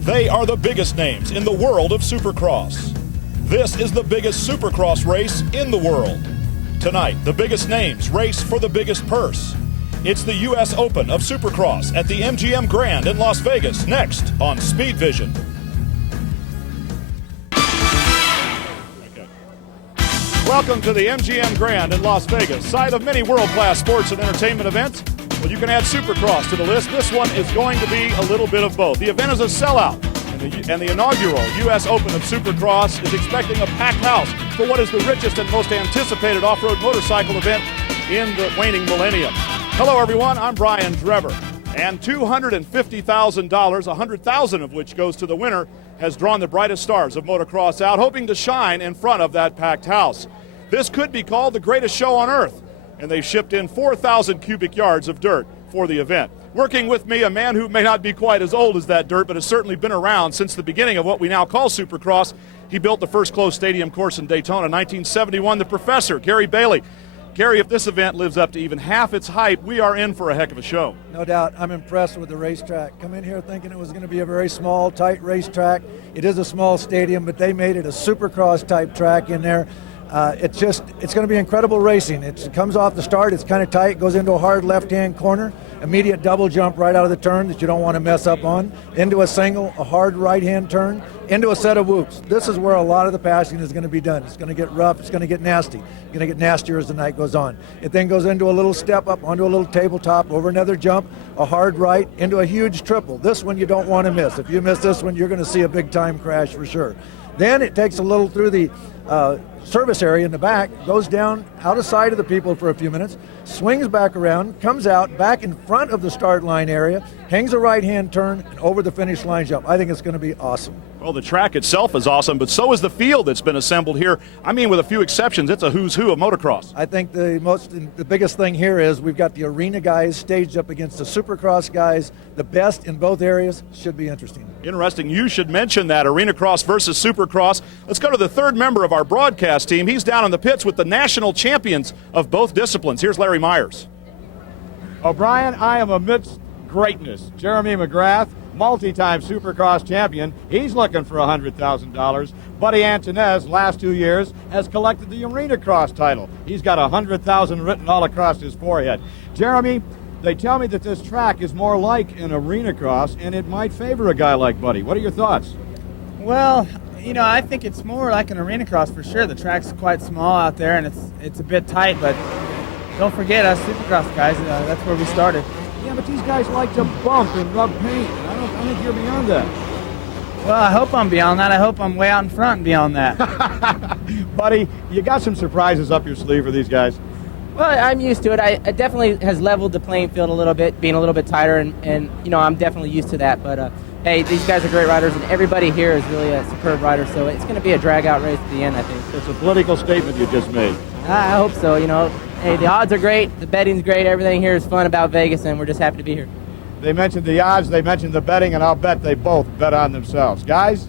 They are the biggest names in the world of Supercross. This is the biggest Supercross race in the world. Tonight, the biggest names race for the biggest purse. It's the U.S. Open of Supercross at the MGM Grand in Las Vegas, next on Speed Vision. Welcome to the MGM Grand in Las Vegas, site of many world-class sports and entertainment events. Well, you can add Supercross to the list. This one is going to be a little bit of both. The event is a sellout, and the inaugural U.S. Open of Supercross is expecting a packed house for what is the richest and most anticipated off-road motorcycle event in the waning millennium. Hello, everyone. I'm Brian Draber, and $250,000, $100,000 of which goes to the winner, has drawn the brightest stars of motocross out, hoping to shine in front of that packed house. This could be called the greatest show on earth, and they've shipped in 4,000 cubic yards of dirt for the event. Working with me, a man who may not be quite as old as that dirt, but has certainly been around since the beginning of what we now call Supercross. He built the first closed stadium course in Daytona in 1971, the Professor, Gary Bailey. Gary, if this event lives up to even half its hype, we are in for a heck of a show. No doubt. I'm impressed with the racetrack. Come in here thinking it was going to be a very small, tight racetrack. It is a small stadium, but they made it a Supercross type track in there. It's going to be incredible racing. It comes off the start, it's kind of tight, goes into a hard left-hand corner, immediate double jump right out of the turn that you don't want to mess up on, into a single, a hard right-hand turn, into a set of whoops. This is where a lot of the passing is going to be done. It's going to get rough, it's going to get nasty. It's going to get nastier as the night goes on. It then goes into a little step up, onto a little tabletop, over another jump, a hard right, into a huge triple. This one you don't want to miss. If you miss this one, you're going to see a big-time crash for sure. Then it takes a little through the service area in the back, goes down out of sight of the people for a few minutes, swings back around, comes out back in front of the start line area, hangs a right-hand turn, and over the finish line jump. I think it's going to be awesome. Well, the track itself is awesome, but so is the field that's been assembled here. I mean, with a few exceptions, it's a who's who of motocross. I think the biggest thing here is we've got the arena guys staged up against the Supercross guys. The best in both areas. Should be interesting. Interesting. You should mention that, arena cross versus Supercross. Let's go to the third member of our broadcast team. He's down in the pits with the national champions of both disciplines. Here's Larry Myers. O'Brien, I am amidst greatness. Jeremy McGrath, multi-time Supercross champion. He's looking for $100,000. Buddy Antonez, last 2 years, has collected the Arena Cross title. He's got $100,000 written all across his forehead. Jeremy, they tell me that this track is more like an Arena Cross, and it might favor a guy like Buddy. What are your thoughts? Well, you know, I think it's more like an Arena Cross for sure. The track's quite small out there, and it's a bit tight, but don't forget us Supercross guys, that's where we started. Yeah, but these guys like to bump and rub paint. I think you're beyond that. Well, I hope I'm beyond that. I hope I'm way out in front and beyond that. Buddy, you got some surprises up your sleeve for these guys. Well, I'm used to it. It definitely has leveled the playing field a little bit, being a little bit tighter, and you know, I'm definitely used to that. But hey, these guys are great riders, and everybody here is really a superb rider, so it's going to be a drag-out race at the end, I think. It's a political statement you just made. I hope so, you know. Hey, the odds are great, the betting's great, everything here is fun about Vegas, and we're just happy to be here. They mentioned the odds, they mentioned the betting, and I'll bet they both bet on themselves. Guys?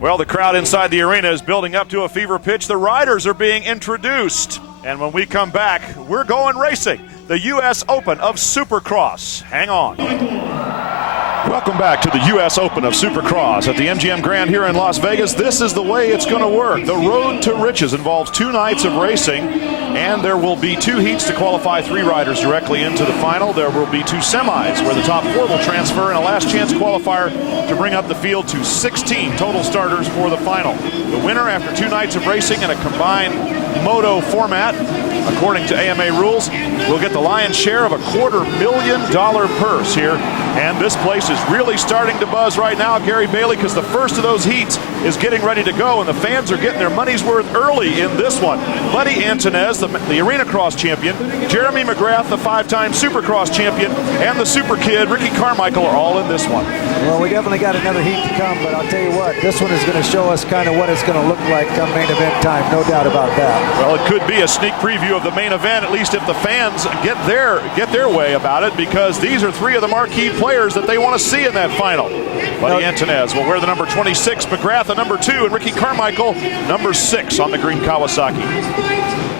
Well, the crowd inside the arena is building up to a fever pitch. The riders are being introduced. And when we come back, we're going racing. The U.S. Open of Supercross. Hang on. Welcome back to the U.S. Open of Supercross at the MGM Grand here in Las Vegas. This is the way it's going to work. The road to riches involves 2 nights of racing, and there will be 2 heats to qualify 3 riders directly into the final. There will be 2 semis where the top 4 will transfer, and a last chance qualifier to bring up the field to 16 total starters for the final. The winner, after 2 nights of racing in a combined moto format, according to AMA rules, will get the lion's share of a $250,000 purse here. And this place is really starting to buzz right now, Gary Bailey, because the first of those heats is getting ready to go, and the fans are getting their money's worth early in this one. Buddy Antonez, the Arena Cross champion, Jeremy McGrath, the 5-time Supercross champion, and the Super Kid, Ricky Carmichael, are all in this one. Well, we definitely got another heat to come, but I'll tell you what, this one is going to show us kind of what it's going to look like come main event time, no doubt about that. Well, it could be a sneak preview of the main event, at least if the fans get their way about it, because these are 3 of the marquee players that they want to see in that final. Buddy Antonez will wear the number 26, McGrath the number 2, and Ricky Carmichael number 6 on the green Kawasaki.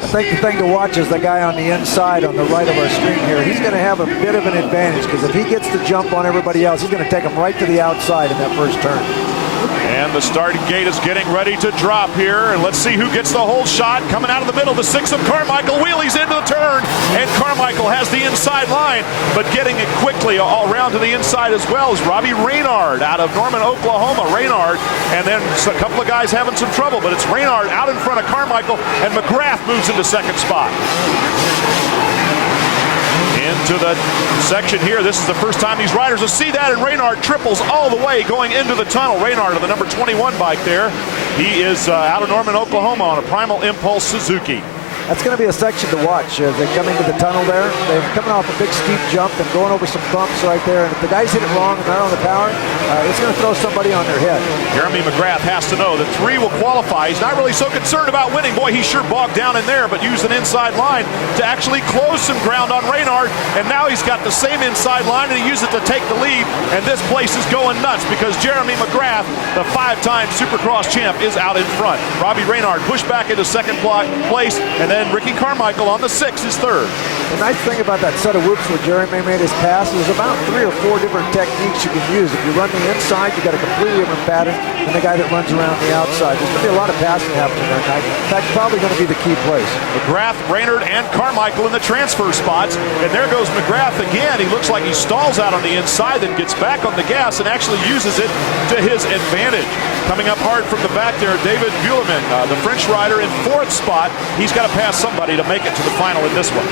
I think the thing to watch is the guy on the inside on the right of our screen here. He's going to have a bit of an advantage because if he gets the jump on everybody else, he's going to take him right to the outside in that first turn. And the starting gate is getting ready to drop here. And let's see who gets the whole shot. Coming out of the middle, the 6 of Carmichael. Wheelies into the turn. And Carmichael has the inside line. But getting it quickly all around to the inside as well is Robbie Reynard out of Norman, Oklahoma. Reynard. And then a couple of guys having some trouble. But it's Reynard out in front of Carmichael. And McGrath moves into second spot. Into the section here. This is the first time these riders will see that, and Reynard triples all the way going into the tunnel. Reynard of the number 21 bike there. He is out of Norman, Oklahoma on a Primal Impulse Suzuki. That's going to be a section to watch as they come into the tunnel there. They're coming off a big steep jump and going over some bumps right there. And if the guys hit it wrong and not on the power, it's going to throw somebody on their head. Jeremy McGrath has to know that 3 will qualify. He's not really so concerned about winning. Boy, he sure bogged down in there, but used an inside line to actually close some ground on Reynard. And now he's got the same inside line, and he used it to take the lead. And this place is going nuts because Jeremy McGrath, the 5-time Supercross champ, is out in front. Robbie Reynard pushed back into second place, and then Ricky Carmichael on the 6 is third. The nice thing about that set of whoops where Jeremy made his pass is about 3 or 4 different techniques you can use. If you run the inside, you got a completely different pattern than the guy that runs around the outside. There's going to be a lot of passing happening that night. In fact, probably going to be the key place. McGrath, Reynard, and Carmichael in the transfer spots. And there goes McGrath again. He looks like he stalls out on the inside, then gets back on the gas and actually uses it to his advantage. Coming up hard from the back there, David Vuillemin, the French rider in 4th spot. He's got to pass somebody to make it to the final in this one.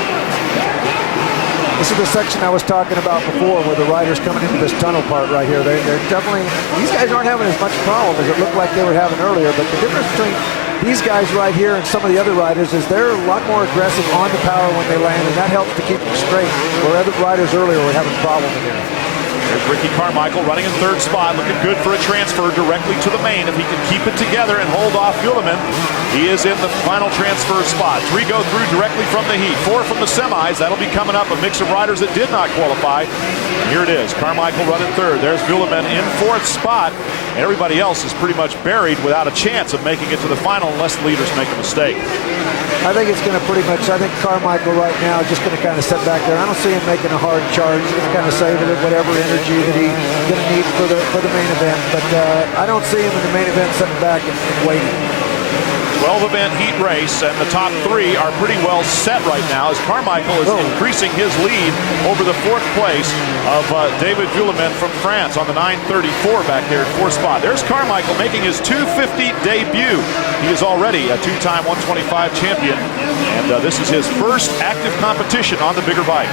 This is the section I was talking about before where the riders coming into this tunnel part right here. They're definitely, these guys aren't having as much problem as it looked like they were having earlier, but the difference between these guys right here and some of the other riders is they're a lot more aggressive on the power when they land, and that helps to keep them straight, where other riders earlier were having problem in there. There's Ricky Carmichael running in 3rd spot, looking good for a transfer directly to the main. If he can keep it together and hold off Vuillemin, he is in the final transfer spot. 3 go through directly from the heat, 4 from the semis. That'll be coming up, a mix of riders that did not qualify. And here it is, Carmichael running 3rd. There's Vuillemin in 4th spot. And everybody else is pretty much buried without a chance of making it to the final unless the leaders make a mistake. I think it's going to pretty much, I think Carmichael right now is just going to kind of sit back there. I don't see him making a hard charge. He's going to kind of save it at whatever energy that he's going to need for the main event. But I don't see him in the main event sitting back and waiting. 12-event heat race, and the top 3 are pretty well set right now as Carmichael is increasing his lead over the 4th place of David Vuillemin from France on the 934 back there at 4th spot. There's Carmichael making his 250 debut. He is already a 2-time 125 champion, and this is his first active competition on the bigger bike.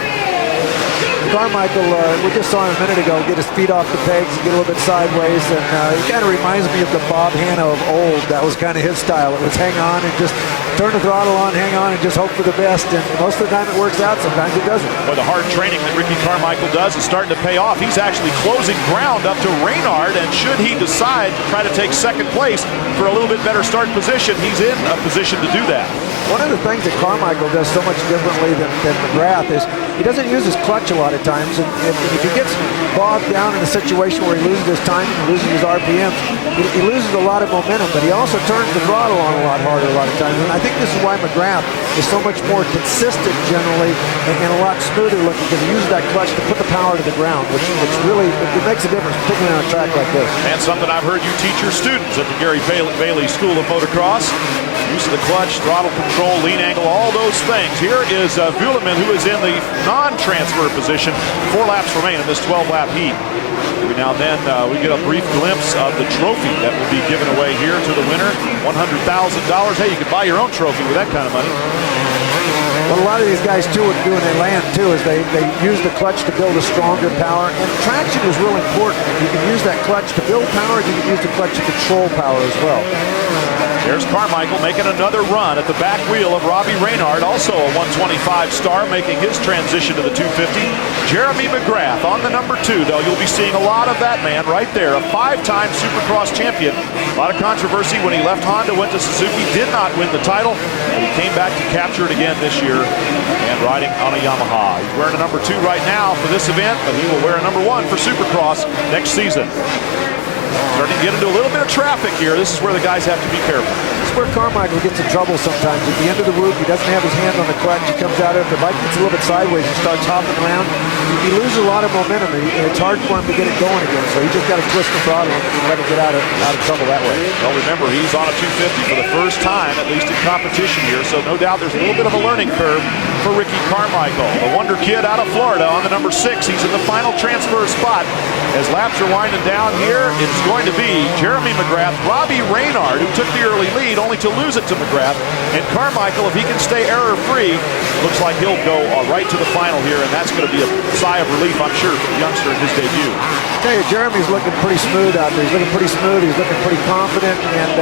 Carmichael, we just saw him a minute ago get his feet off the pegs and get a little bit sideways, and he kind of reminds me of the Bob Hanna of old. That was kind of his style. It was hang on and just turn the throttle on, hang on, and just hope for the best. And most of the time it works out. Sometimes it doesn't. Well, the hard training that Ricky Carmichael does is starting to pay off. He's actually closing ground up to Reynard, and should he decide to try to take 2nd place for a little bit better start position, he's in a position to do that. One of the things that Carmichael does so much differently than McGrath is he doesn't use his clutch a lot of times. And if he gets bogged down in a situation where he loses his time and loses his RPMs, he loses a lot of momentum, but he also turns the throttle on a lot harder a lot of times. And I think this is why McGrath is so much more consistent generally and a lot smoother looking because he uses that clutch to put the power to the ground, which really it makes a difference, particularly on a track like this. And something I've heard you teach your students at the Gary Bailey School of Motocross. Use of the clutch, throttle control, lean angle, all those things. Here is Vuillemin, who is in the non-transfer position. 4 laps remain in this 12-lap heat. Every now and then we get a brief glimpse of the trophy that will be given away here to the winner. $100,000. Hey, you can buy your own trophy with that kind of money. What a lot of these guys too would do when they land too is they use the clutch to build a stronger power, and traction is real important. You can use that clutch to build power, and you can use the clutch to control power as well. There's Carmichael making another run at the back wheel of Robbie Reynard, also a 125 star, making his transition to the 250. Jeremy McGrath on the number 2, though. You'll be seeing a lot of that man right there, a 5-time Supercross champion. A lot of controversy when he left Honda, went to Suzuki, did not win the title, but he came back to capture it again this year and riding on a Yamaha. He's wearing a number 2 right now for this event, but he will wear a number 1 for Supercross next season. Starting to get into a little bit of traffic here. This is where the guys have to be careful. that's where Carmichael gets in trouble sometimes. At the end of the loop, he doesn't have his hand on the clutch. He comes out of it. The bike gets a little bit sideways and starts hopping around. He loses a lot of momentum, and it's hard for him to get it going again. So he just got to twist the throttle and let him get out of trouble that way. Well, remember, he's on a 250 for the first time, at least in competition here. So no doubt there's a little bit of a learning curve for Ricky Carmichael. The wonder kid out of Florida on the number 6. He's in the final transfer spot. As laps are winding down here, it's going to be Jeremy McGrath, Robbie Reynard, who took the early lead, only to lose it to McGrath. And Carmichael, if he can stay error-free, looks like he'll go right to the final here, and that's going to be a sigh of relief, I'm sure, for the youngster in his debut. I tell you, Jeremy's looking pretty smooth out there. He's looking pretty smooth. He's looking pretty confident. And,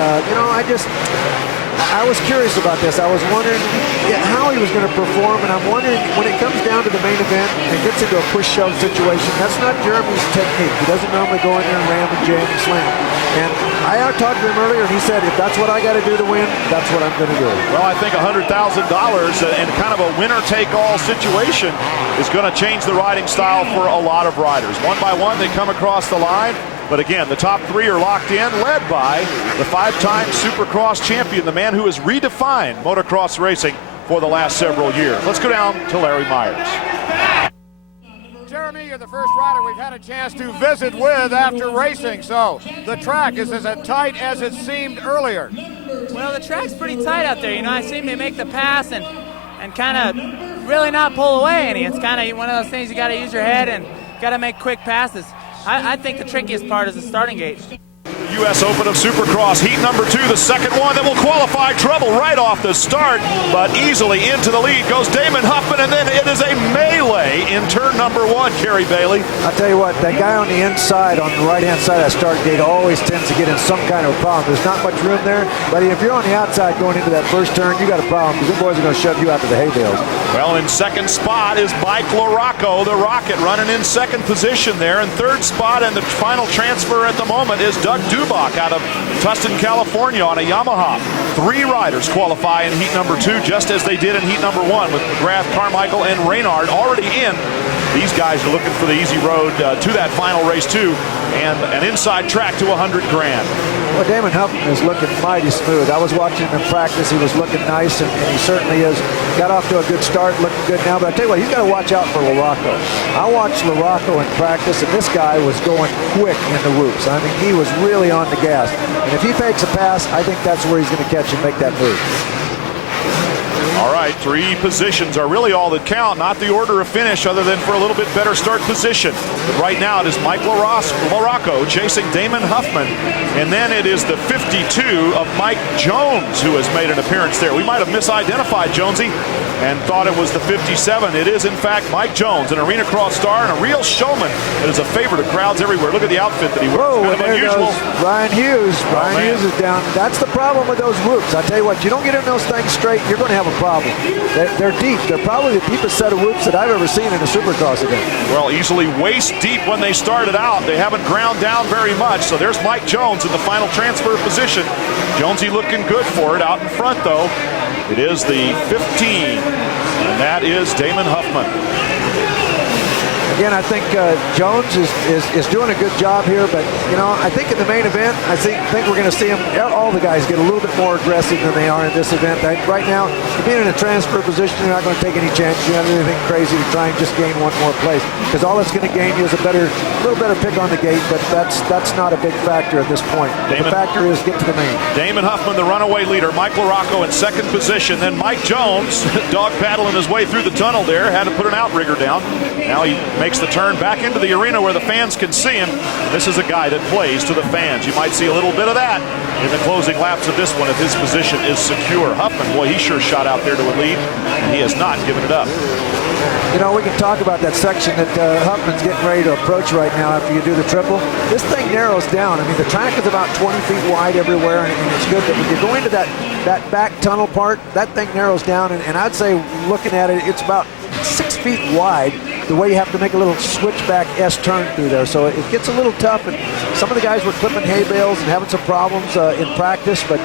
I was curious about this. I was wondering how he was going to perform, and I'm wondering when it comes down to the main event and gets into a push-shove situation, that's not Jeremy's technique. He doesn't normally go in there and ram and jam and slam. And I talked to him earlier, and he said, if that's what I got to do to win, that's what I'm going to do. Well, I think $100,000 in kind of a winner-take-all situation is going to change the riding style for a lot of riders. One by one, they come across the line. But again, the top 3 are locked in, led by the 5-time Supercross champion, the man who has redefined motocross racing for the last several years. Let's go down to Larry Myers. Jeremy, you're the first rider we've had a chance to visit with after racing, so the track is as tight as it seemed earlier. Well, the track's pretty tight out there. I seem to make the pass and kind of really not pull away any. It's kind of one of those things you got to use your head and got to make quick passes. I think the trickiest part is the starting gate. U.S. Open of Supercross, heat number 2, the second one that will qualify. Trouble right off the start, but easily into the lead goes Damon Huffman, and then it is a melee in turn number 1, Kerry Bailey. I'll tell you what, that guy on the inside, on the right-hand side of that start gate, always tends to get in some kind of a problem. There's not much room there, but if you're on the outside going into that first turn, you got a problem, because the boys are going to shove you out to the hay bales. Well, in second spot is Mike LaRocco, the Rocket, running in second position there. In third spot, and the final transfer at the moment is Doug Dubach out of Tustin, California on a Yamaha. 3 riders qualify in heat number 2, just as they did in heat number 1, with McGrath, Carmichael, and Reynard already in. These guys are looking for the easy road to that final race too, and an inside track to $100,000. Well, Damon Huffman is looking mighty smooth. I was watching him in practice. He was looking nice, and he certainly is. Got off to a good start, looking good now. But I tell you what, he's got to watch out for LaRocco. I watched LaRocco in practice, and this guy was going quick in the whoops. I mean, he was really on the gas. And if he takes a pass, I think that's where he's going to catch and make that move. All right, 3 positions are really all that count, not the order of finish, other than for a little bit better start position. But right now it is Mike LaRocco chasing Damon Huffman, and then it is the 52 of Mike Jones who has made an appearance there. We might have misidentified Jonesy and thought it was the 57. It is in fact Mike Jones, an arena cross star and a real showman that is a favorite of crowds everywhere. Look at the outfit that he wears. Whoa, kind of there unusual. goes Ryan Hughes. Ryan Hughes is down. That's the problem with those whoops. I tell you what, you don't get in those things straight, you're going to have a problem. They're deep. They're probably the deepest set of whoops that I've ever seen in a Supercross event. Well, easily waist deep when they started out. They haven't ground down very much. So there's Mike Jones in the final transfer position. Jonesy looking good for it. Out in front, though, it is the 15, and that is Damon Huffman. Again, I think Jones is doing a good job here, but, I think in the main event, I think we're going to see all the guys get a little bit more aggressive than they are in this event. Right now, being in a transfer position, you're not going to take any chances. You're not doing anything crazy to try and just gain one more place, because all it's going to gain you is a little better pick on the gate, but that's not a big factor at this point. The factor is get to the main. Damon Huffman, the runaway leader. Mike LaRocco in second position. Then Mike Jones, dog paddling his way through the tunnel there, had to put an outrigger down. Now he makes the turn back into the arena where the fans can see him. This is a guy that plays to the fans. You might see a little bit of that in the closing laps of this one if his position is secure. Huffman, boy, he sure shot out there to a lead, and he has not given it up. We can talk about that section that Huffman's getting ready to approach right now after you do the triple. This thing narrows down. I mean, the track is about 20 feet wide everywhere, and it's good that when you go into that back tunnel part, that thing narrows down, and I'd say, looking at it, it's about 6 feet wide, the way you have to make a little switchback S turn through there. So it gets a little tough, and some of the guys were clipping hay bales and having some problems in practice, but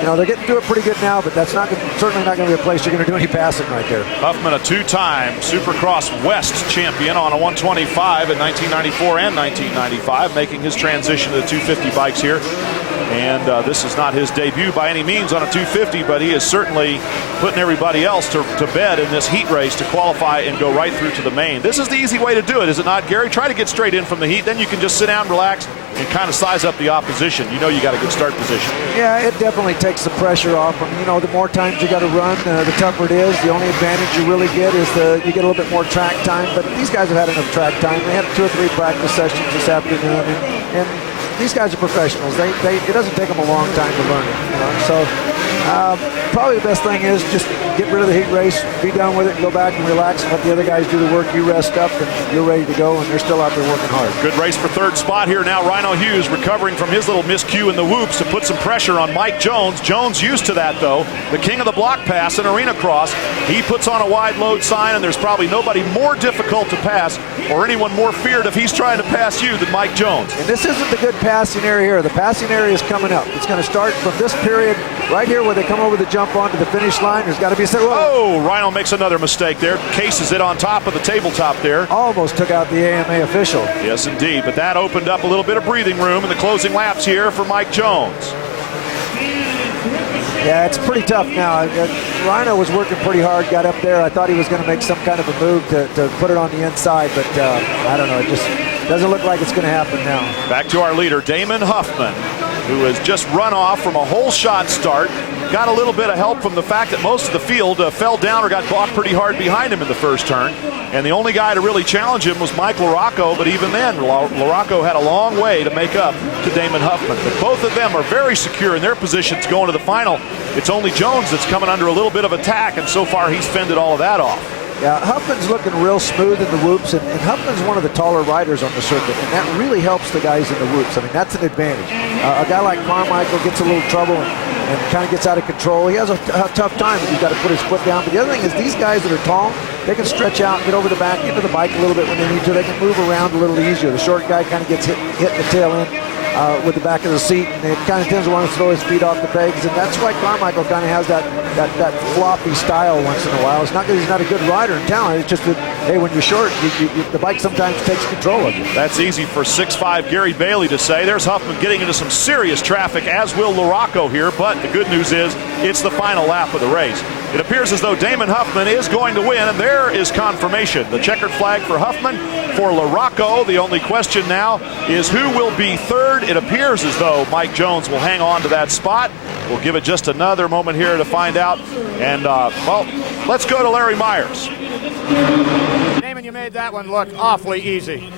they're getting through it pretty good now, but that's certainly not going to be a place you're going to do any passing right there. Huffman, a 2-time Supercross West champion on a 125 in 1994 and 1995, making his transition to the 250 bikes here. And this is not his debut by any means on a 250, but he is certainly putting everybody else to bed in this heat race to qualify and go right through to the main. This is the easy way to do it, is it not, Gary? Try to get straight in from the heat, then you can just sit down, relax, and kind of size up the opposition. You know you got a good start position. Yeah, it definitely takes the pressure off. You know, the more times you got to run, the tougher it is. The only advantage you really get is you get a little bit more track time. But these guys have had enough track time. They had 2 or 3 practice sessions this afternoon, and these guys are professionals. It doesn't take them a long time to learn it. You know? So probably the best thing is just get rid of the heat race, be done with it, go back and relax, and let the other guys do the work. You rest up, and you're ready to go, and they're still out there working hard. Good race for third spot here now. Rhino Hughes recovering from his little miscue in the whoops to put some pressure on Mike Jones. Jones used to that, though. The king of the block pass in arena cross. He puts on a wide load sign, and there's probably nobody more difficult to pass or anyone more feared if he's trying to pass you than Mike Jones. And this isn't the good passing area here. The passing area is coming up. It's going to start from this period right here where they come over the jump onto the finish line. There's got to be a set. Oh, Rhino makes another mistake there. Cases it on top of the tabletop there. Almost took out the AMA official. Yes, indeed. But that opened up a little bit of breathing room in the closing laps here for Mike Jones. Yeah, it's pretty tough now. Rhino was working pretty hard, got up there. I thought he was going to make some kind of a move to put it on the inside, but I don't know. It just doesn't look like it's going to happen now. Back to our leader, Damon Huffman, who has just run off from a whole shot start. Got a little bit of help from the fact that most of the field fell down or got blocked pretty hard behind him in the first turn. And the only guy to really challenge him was Mike LaRocco, but even then, LaRocco had a long way to make up to Damon Huffman. But both of them are very secure in their positions going to the final. It's only Jones that's coming under a little bit of attack, and so far he's fended all of that off. Yeah, Huffman's looking real smooth in the whoops, and Huffman's one of the taller riders on the circuit, and that really helps the guys in the whoops. I mean, that's an advantage. A guy like Carmichael gets a little trouble and kind of gets out of control. He has a tough time, but he's got to put his foot down. But the other thing is these guys that are tall, they can stretch out, get over the back, into the bike a little bit when they need to. They can move around a little easier. The short guy kind of gets hit in the tail end with the back of the seat, and it kind of tends to want to throw his feet off the pegs, and that's why Carmichael kind of has that floppy style once in a while. It's not because he's not a good rider in talent. It's just that, hey, when you're short, the bike sometimes takes control of you. That's easy for 6'5" Gary Bailey to say. There's Huffman getting into some serious traffic, as will LaRocco here, but the good news is it's the final lap of the race. It appears as though Damon Huffman is going to win, and there is confirmation. The checkered flag for Huffman, for LaRocco. The only question now is who will be third. It appears as though Mike Jones will hang on to that spot. We'll give it just another moment here to find out. And, well, let's go to Larry Myers. Damon, you made that one look awfully easy.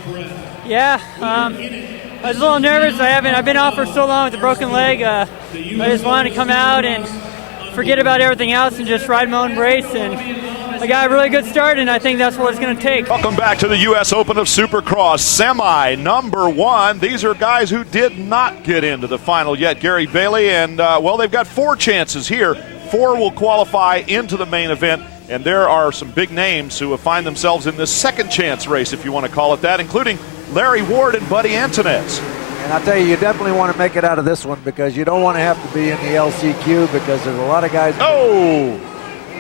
Yeah, I was a little nervous. I've been off for so long with a broken leg. I just wanted to come out and forget about everything else and just ride my own race. And I got a really good start, and I think that's what it's going to take. Welcome back to the U.S. Open of Supercross semi number 1. These are guys who did not get into the final yet. Gary Bailey, and well, they've got 4 chances here. 4 will qualify into the main event. And there are some big names who will find themselves in this second chance race, if you want to call it that, including Larry Ward and Buddy Antunez. And I'll tell you definitely want to make it out of this one because you don't want to have to be in the LCQ because there's a lot of guys. Oh!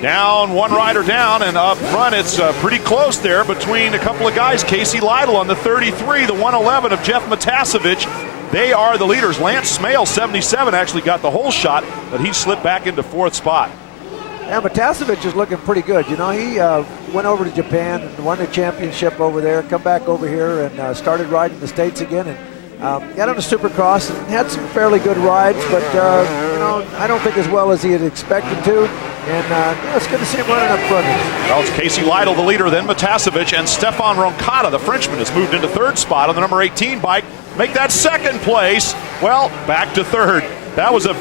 Down, one rider down, and up front it's pretty close there between a couple of guys. Casey Lytle on the 33, the 111 of Jeff Matasevich. They are the leaders. Lance Smale, 77, actually got the whole shot, but he slipped back into 4th spot. Yeah, Matasevich is looking pretty good. You know, he went over to Japan and won the championship over there, come back over here and started riding the States again, and got on a Supercross and had some fairly good rides, but, you know, I don't think as well as he had expected to. And you know, it's good to see him running up front. Well, it's Casey Lytle, the leader, then Matasevich, and Stefan Roncada, the Frenchman, has moved into 3rd spot on the number 18 bike. Make that 2nd place. Well, back to 3rd. That was a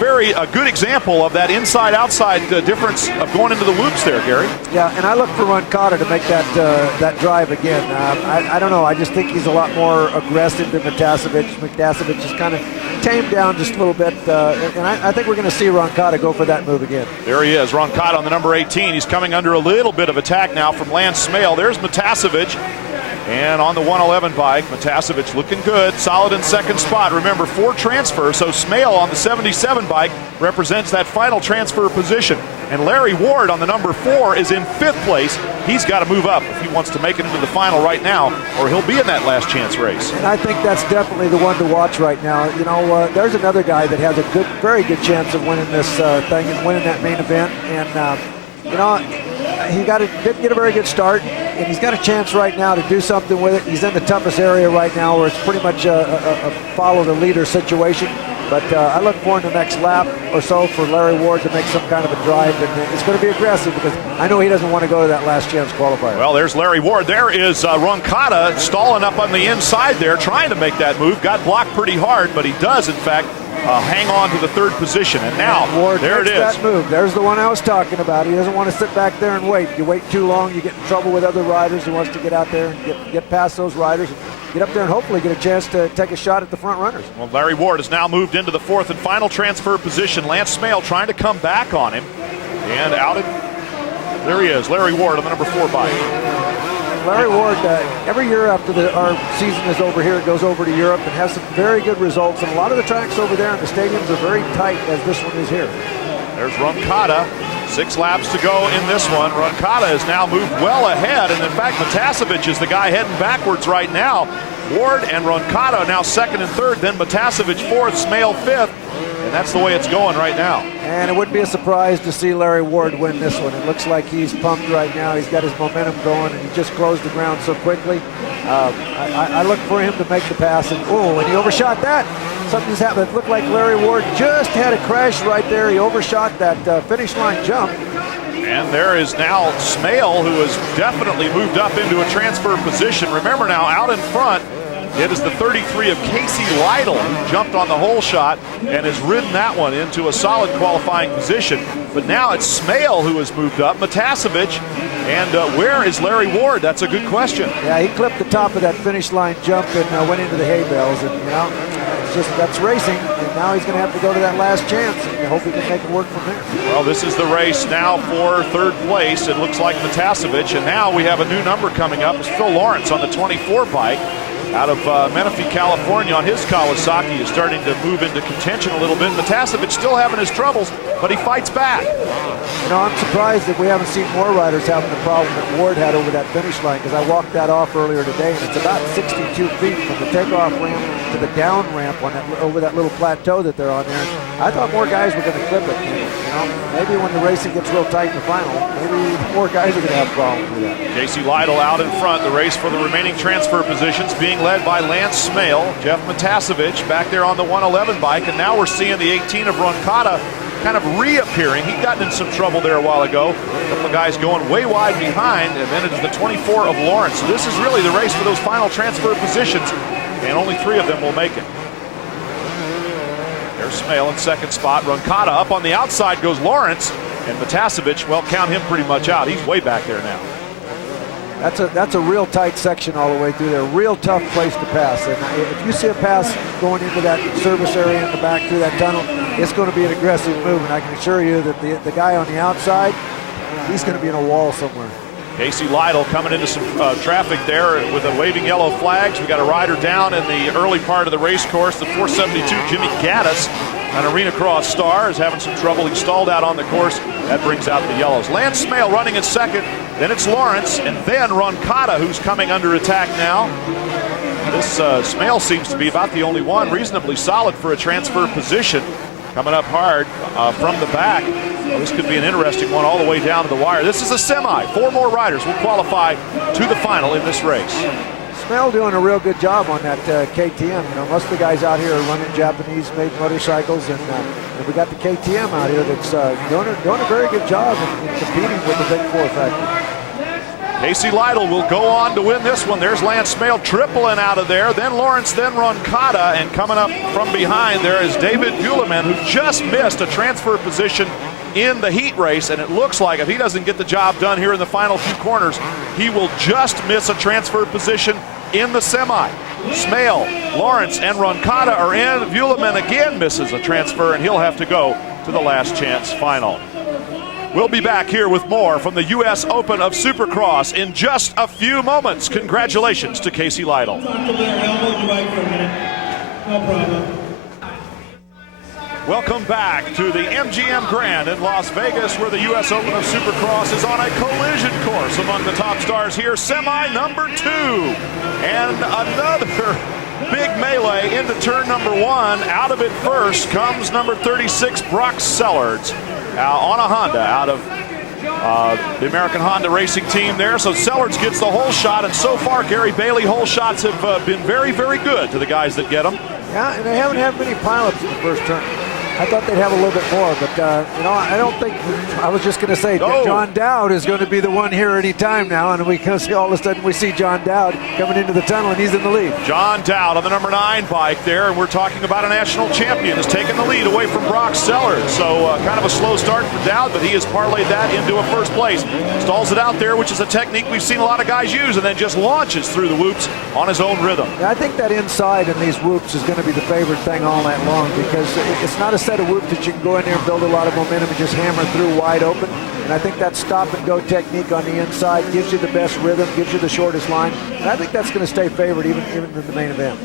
good example of that inside-outside difference of going into the whoops there, Gary. Yeah, and I look for Roncada to make that drive again. I don't know. I just think he's a lot more aggressive than Matasevich. Matasevich is kind of tamed down just a little bit, and I think we're going to see Roncada go for that move again. There he is, Roncada on the number 18. He's coming under a little bit of attack now from Lance Smale. There's Matasevich. And on the 111 bike, Matasevich looking good, solid in 2nd spot. Remember, 4 transfers, so Smale on the 77 bike represents that final transfer position. And Larry Ward on the number 4 is in 5th place. He's got to move up if he wants to make it into the final right now, or he'll be in that last chance race. And I think that's definitely the one to watch right now. You know, there's another guy that has a very good chance of winning this thing and winning that main event. And you know, he didn't get a very good start, and he's got a chance right now to do something with it. He's in the toughest area right now, where it's pretty much a follow the leader situation. But I look forward to the next lap or so for Larry Ward to make some kind of a drive, and it's going to be aggressive because I know he doesn't want to go to that last chance qualifier. Well, there's Larry Ward. There is Roncada stalling up on the inside there, trying to make that move. Got blocked pretty hard, but he does, in fact, hang on to the third position. And now, Ward there it is. That move. There's the one I was talking about. He doesn't want to sit back there and wait. You wait too long, you get in trouble with other riders. He wants to get out there and get past those riders, and get up there and hopefully get a chance to take a shot at the front runners. Well, Larry Ward has now moved into the fourth and final transfer position. Lance Smale trying to come back on him. And there he is, Larry Ward on the number 4 bike. Larry Ward, every year after our season is over here, goes over to Europe and has some very good results. And a lot of the tracks over there and the stadiums are very tight, as this one is here. There's Roncada. 6 laps to go in this one. Roncada has now moved well ahead, and in fact, Matasevic is the guy heading backwards right now. Ward and Roncada now second and third, then Matasevic fourth, Smale fifth, and that's the way it's going right now. And it wouldn't be a surprise to see Larry Ward win this one. It looks like he's pumped right now. He's got his momentum going, and he just closed the ground so quickly. I look for him to make the pass, and he overshot that. Something's happened. It looked like Larry Ward just had a crash right there. He overshot that finish line jump. And there is now Smale, who has definitely moved up into a transfer position. Remember now, out in front, it is the 33 of Casey Lytle, who jumped on the hole shot and has ridden that one into a solid qualifying position. But now it's Smale who has moved up, Matasevic, and where is Larry Ward? That's a good question. Yeah, he clipped the top of that finish line jump and went into the hay bales, and that's racing, and now he's going to have to go to that last chance, and hope he can make it work from there. Well, this is the race now for third place. It looks like Matasevic, and now we have a new number coming up. It's Phil Lawrence on the 24 bike out of Menifee, California on his Kawasaki, is starting to move into contention a little bit. Matasevic still having his troubles, but he fights back. You know, I'm surprised that we haven't seen more riders having the problem that Ward had over that finish line, because I walked that off earlier today, and it's about 62 feet from the takeoff ramp to the down ramp on over that little plateau that they're on there. I thought more guys were going to clip it. You know, maybe when the racing gets real tight in the final, maybe more guys are going to have problems with that. Casey Lytle out in front. The race for the remaining transfer positions being led by Lance Smale, Jeff Matasevic back there on the 111 bike, and now we're seeing the 18 of Roncada kind of reappearing. He'd gotten in some trouble there a while ago. A couple of guys going way wide behind, and then it's the 24 of Lawrence. So this is really the race for those final transfer positions, and only 3 of them will make it. There's Smale in second spot. Roncada up on the outside goes Lawrence, and Matasevic, well, count him pretty much out. He's way back there now. That's a real tight section all the way through there. Real tough place to pass. And if you see a pass going into that service area in the back through that tunnel, it's going to be an aggressive move. And I can assure you that the guy on the outside, he's going to be in a wall somewhere. Casey Lytle coming into some traffic there with the waving yellow flags. We got a rider down in the early part of the race course. The 472 Jimmy Gaddis, an Arena Cross star, is having some trouble. He stalled out on the course. That brings out the yellows. Lance Smale running in second. Then it's Lawrence, and then Roncada, who's coming under attack now. This Smale seems to be about the only one reasonably solid for a transfer position. Coming up hard from the back. Well, this could be an interesting one all the way down to the wire. This is a semi. 4 more riders will qualify to the final in this race. Smale doing a real good job on that KTM. You know, most of the guys out here are running Japanese-made motorcycles, and we got the KTM out here that's doing a very good job in competing with the Big 4 factory. Casey Lytle will go on to win this one. There's Lance Smale tripling out of there. Then Lawrence, then Roncada, and coming up from behind there is David Guillemin, who just missed a transfer position in the heat race, and it looks like if he doesn't get the job done here in the final few corners, he will just miss a transfer position in the semi. Smale, Lawrence, and Roncada are in. Guillemin again misses a transfer, and he'll have to go to the last chance final. We'll be back here with more from the U.S. Open of Supercross in just a few moments. Congratulations to Casey Lytle. No problem. Welcome back to the MGM Grand in Las Vegas, where the U.S. Open of Supercross is on a collision course among the top stars here. Semi number 2. And another big melee into turn number 1. Out of it first comes number 36, Brock Sellards, on a Honda out of the American Honda Racing Team there. So Sellards gets the hole shot, and so far, Gary Bailey, hole shots have been very, very good to the guys that get them. Yeah, and they haven't had many pileups in the first turn. I thought they'd have a little bit more, but I don't think. I was just going to say that John Dowd is going to be the one here any time now, and we can see all of a sudden we see John Dowd coming into the tunnel, and he's in the lead. John Dowd on the number 9 bike there, and we're talking about a national champion, is taking the lead away from Brock Sellards. So kind of a slow start for Dowd, but he has parlayed that into a first place. Stalls it out there, which is a technique we've seen a lot of guys use, and then just launches through the whoops on his own rhythm. Yeah, I think that inside in these whoops is going to be the favorite thing all night long, because it's not a set of whoops that you can go in there and build a lot of momentum and just hammer through wide open. And I think that stop and go technique on the inside gives you the best rhythm, gives you the shortest line. And I think that's going to stay favored even in the main event.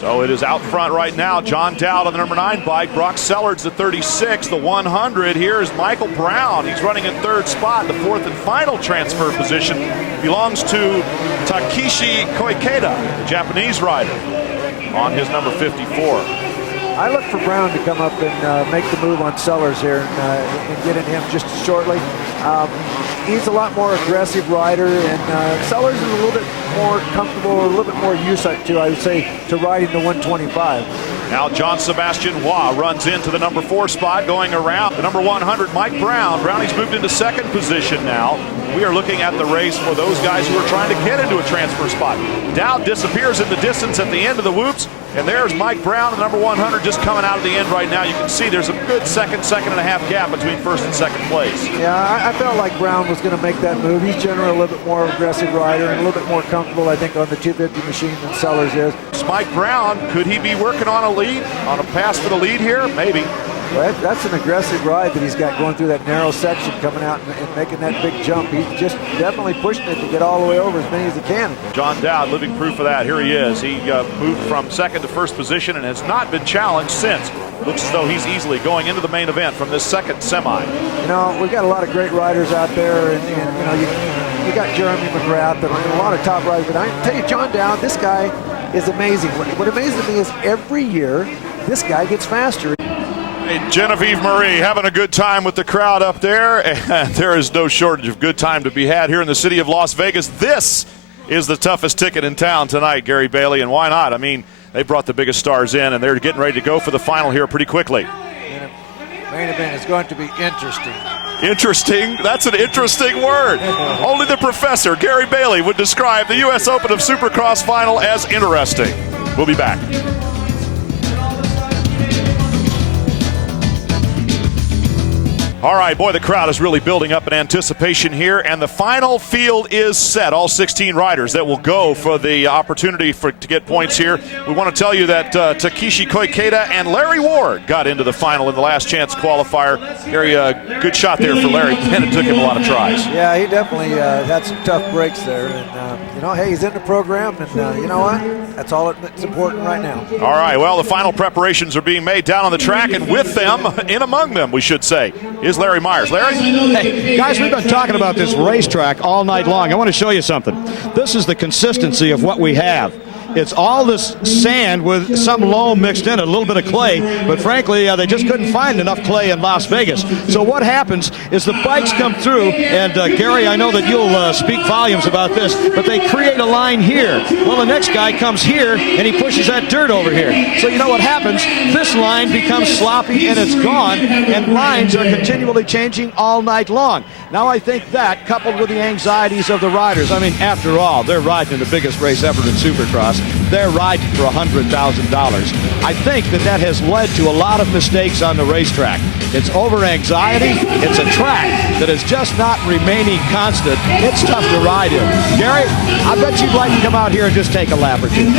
So it is out front right now. John Dowd on the number 9 bike. Brock Sellards the 36, the 100. Here is Michael Brown. He's running in 3rd spot. The 4th and final transfer position belongs to Takeshi Koikeda, the Japanese rider, on his number 54. I look for Brown to come up and make the move on Sellards here and get in him just shortly. He's a lot more aggressive rider, and Sellards is a little bit more comfortable, a little bit more used to, I would say, to riding the 125. Now John Sebastian Waugh runs into the number 4 spot, going around the number 100, Mike Brown. Brownie's moved into 2nd position now. We are looking at the race for those guys who are trying to get into a transfer spot. Dowd disappears in the distance at the end of the whoops, and there's Mike Brown, the number 100, just coming out of the end right now. You can see there's a good second and a half gap between 1st and 2nd place. Yeah, I felt like Brown was going to make that move. He's generally a little bit more aggressive rider and a little bit more comfortable, I think, on the 250 machine than Sellards is. Mike Brown, could he be working on a lead, on a pass for the lead here? Maybe. Well, that's an aggressive ride that he's got going through that narrow section, coming out and making that big jump. He's just definitely pushing it to get all the way over as many as he can. John Dowd, living proof of that. Here he is. He moved from 2nd to 1st position and has not been challenged since. Looks as though he's easily going into the main event from this 2nd semi. You know, we've got a lot of great riders out there, and you know, you got Jeremy McGrath and a lot of top riders. But I tell you, John Dowd, this guy is amazing. What amazes me is every year this guy gets faster. Genevieve Marie having a good time with the crowd up there, and there is no shortage of good time to be had here in the city of Las Vegas. This is the toughest ticket in town tonight, Gary Bailey, and why not? I mean, they brought the biggest stars in, and they're getting ready to go for the final here pretty quickly. Main event is going to be interesting. Interesting? That's an interesting word. Only the professor, Gary Bailey, would describe the U.S. Open of Supercross final as interesting. We'll be back. All right, boy, the crowd is really building up in anticipation here, and the final field is set. All 16 riders that will go for the opportunity to get points here. We want to tell you that Takeshi Koikeda and Larry Ward got into the final in the last chance qualifier. Very good shot there for Larry, and it took him a lot of tries. Yeah, he definitely had some tough breaks there, and you know, hey, he's in the program, and you know what? That's all that's important right now. All right, well, the final preparations are being made down on the track, and with them, in among them, we should say, is Larry Myers. Larry? Hey, guys, we've been talking about this racetrack all night long. I want to show you something. This is the consistency of what we have. It's all this sand with some loam mixed in it, a little bit of clay, but frankly, they just couldn't find enough clay in Las Vegas. So what happens is the bikes come through, and Gary, I know that you'll speak volumes about this, but they create a line here. Well, the next guy comes here, and he pushes that dirt over here. So you know what happens? This line becomes sloppy, and it's gone, and lines are continually changing all night long. Now I think that, coupled with the anxieties of the riders, I mean, after all, they're riding in the biggest race ever in Supercross. They're riding for $100,000. I think that has led to a lot of mistakes on the racetrack. It's over anxiety. It's a track that is just not remaining constant. It's tough to ride in. Gary, I bet you'd like to come out here and just take a lap or two.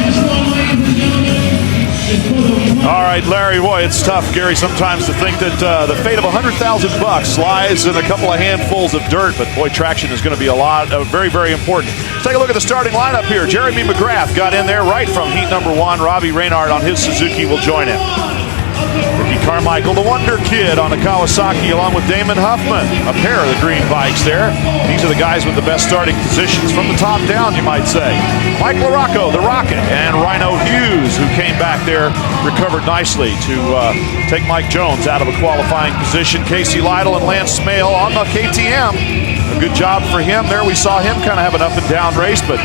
All right, Larry, boy, it's tough, Gary, sometimes to think that the fate of $100,000 lies in a couple of handfuls of dirt, but boy, traction is going to be a lot, very, very important. Let's take a look at the starting lineup here. Jeremy McGrath got in there right from heat number 1. Robbie Reynard on his Suzuki will join him. Ricky Carmichael, the Wonder Kid on a Kawasaki, along with Damon Huffman, a pair of the green bikes there. These are the guys with the best starting positions from the top down, you might say. Mike LaRocco, the Rocket, and Rhino Hughes, who came back there, recovered nicely to take Mike Jones out of a qualifying position. Casey Lytle and Lance Smale on the KTM. A good job for him there. We saw him kind of have an up and down race, but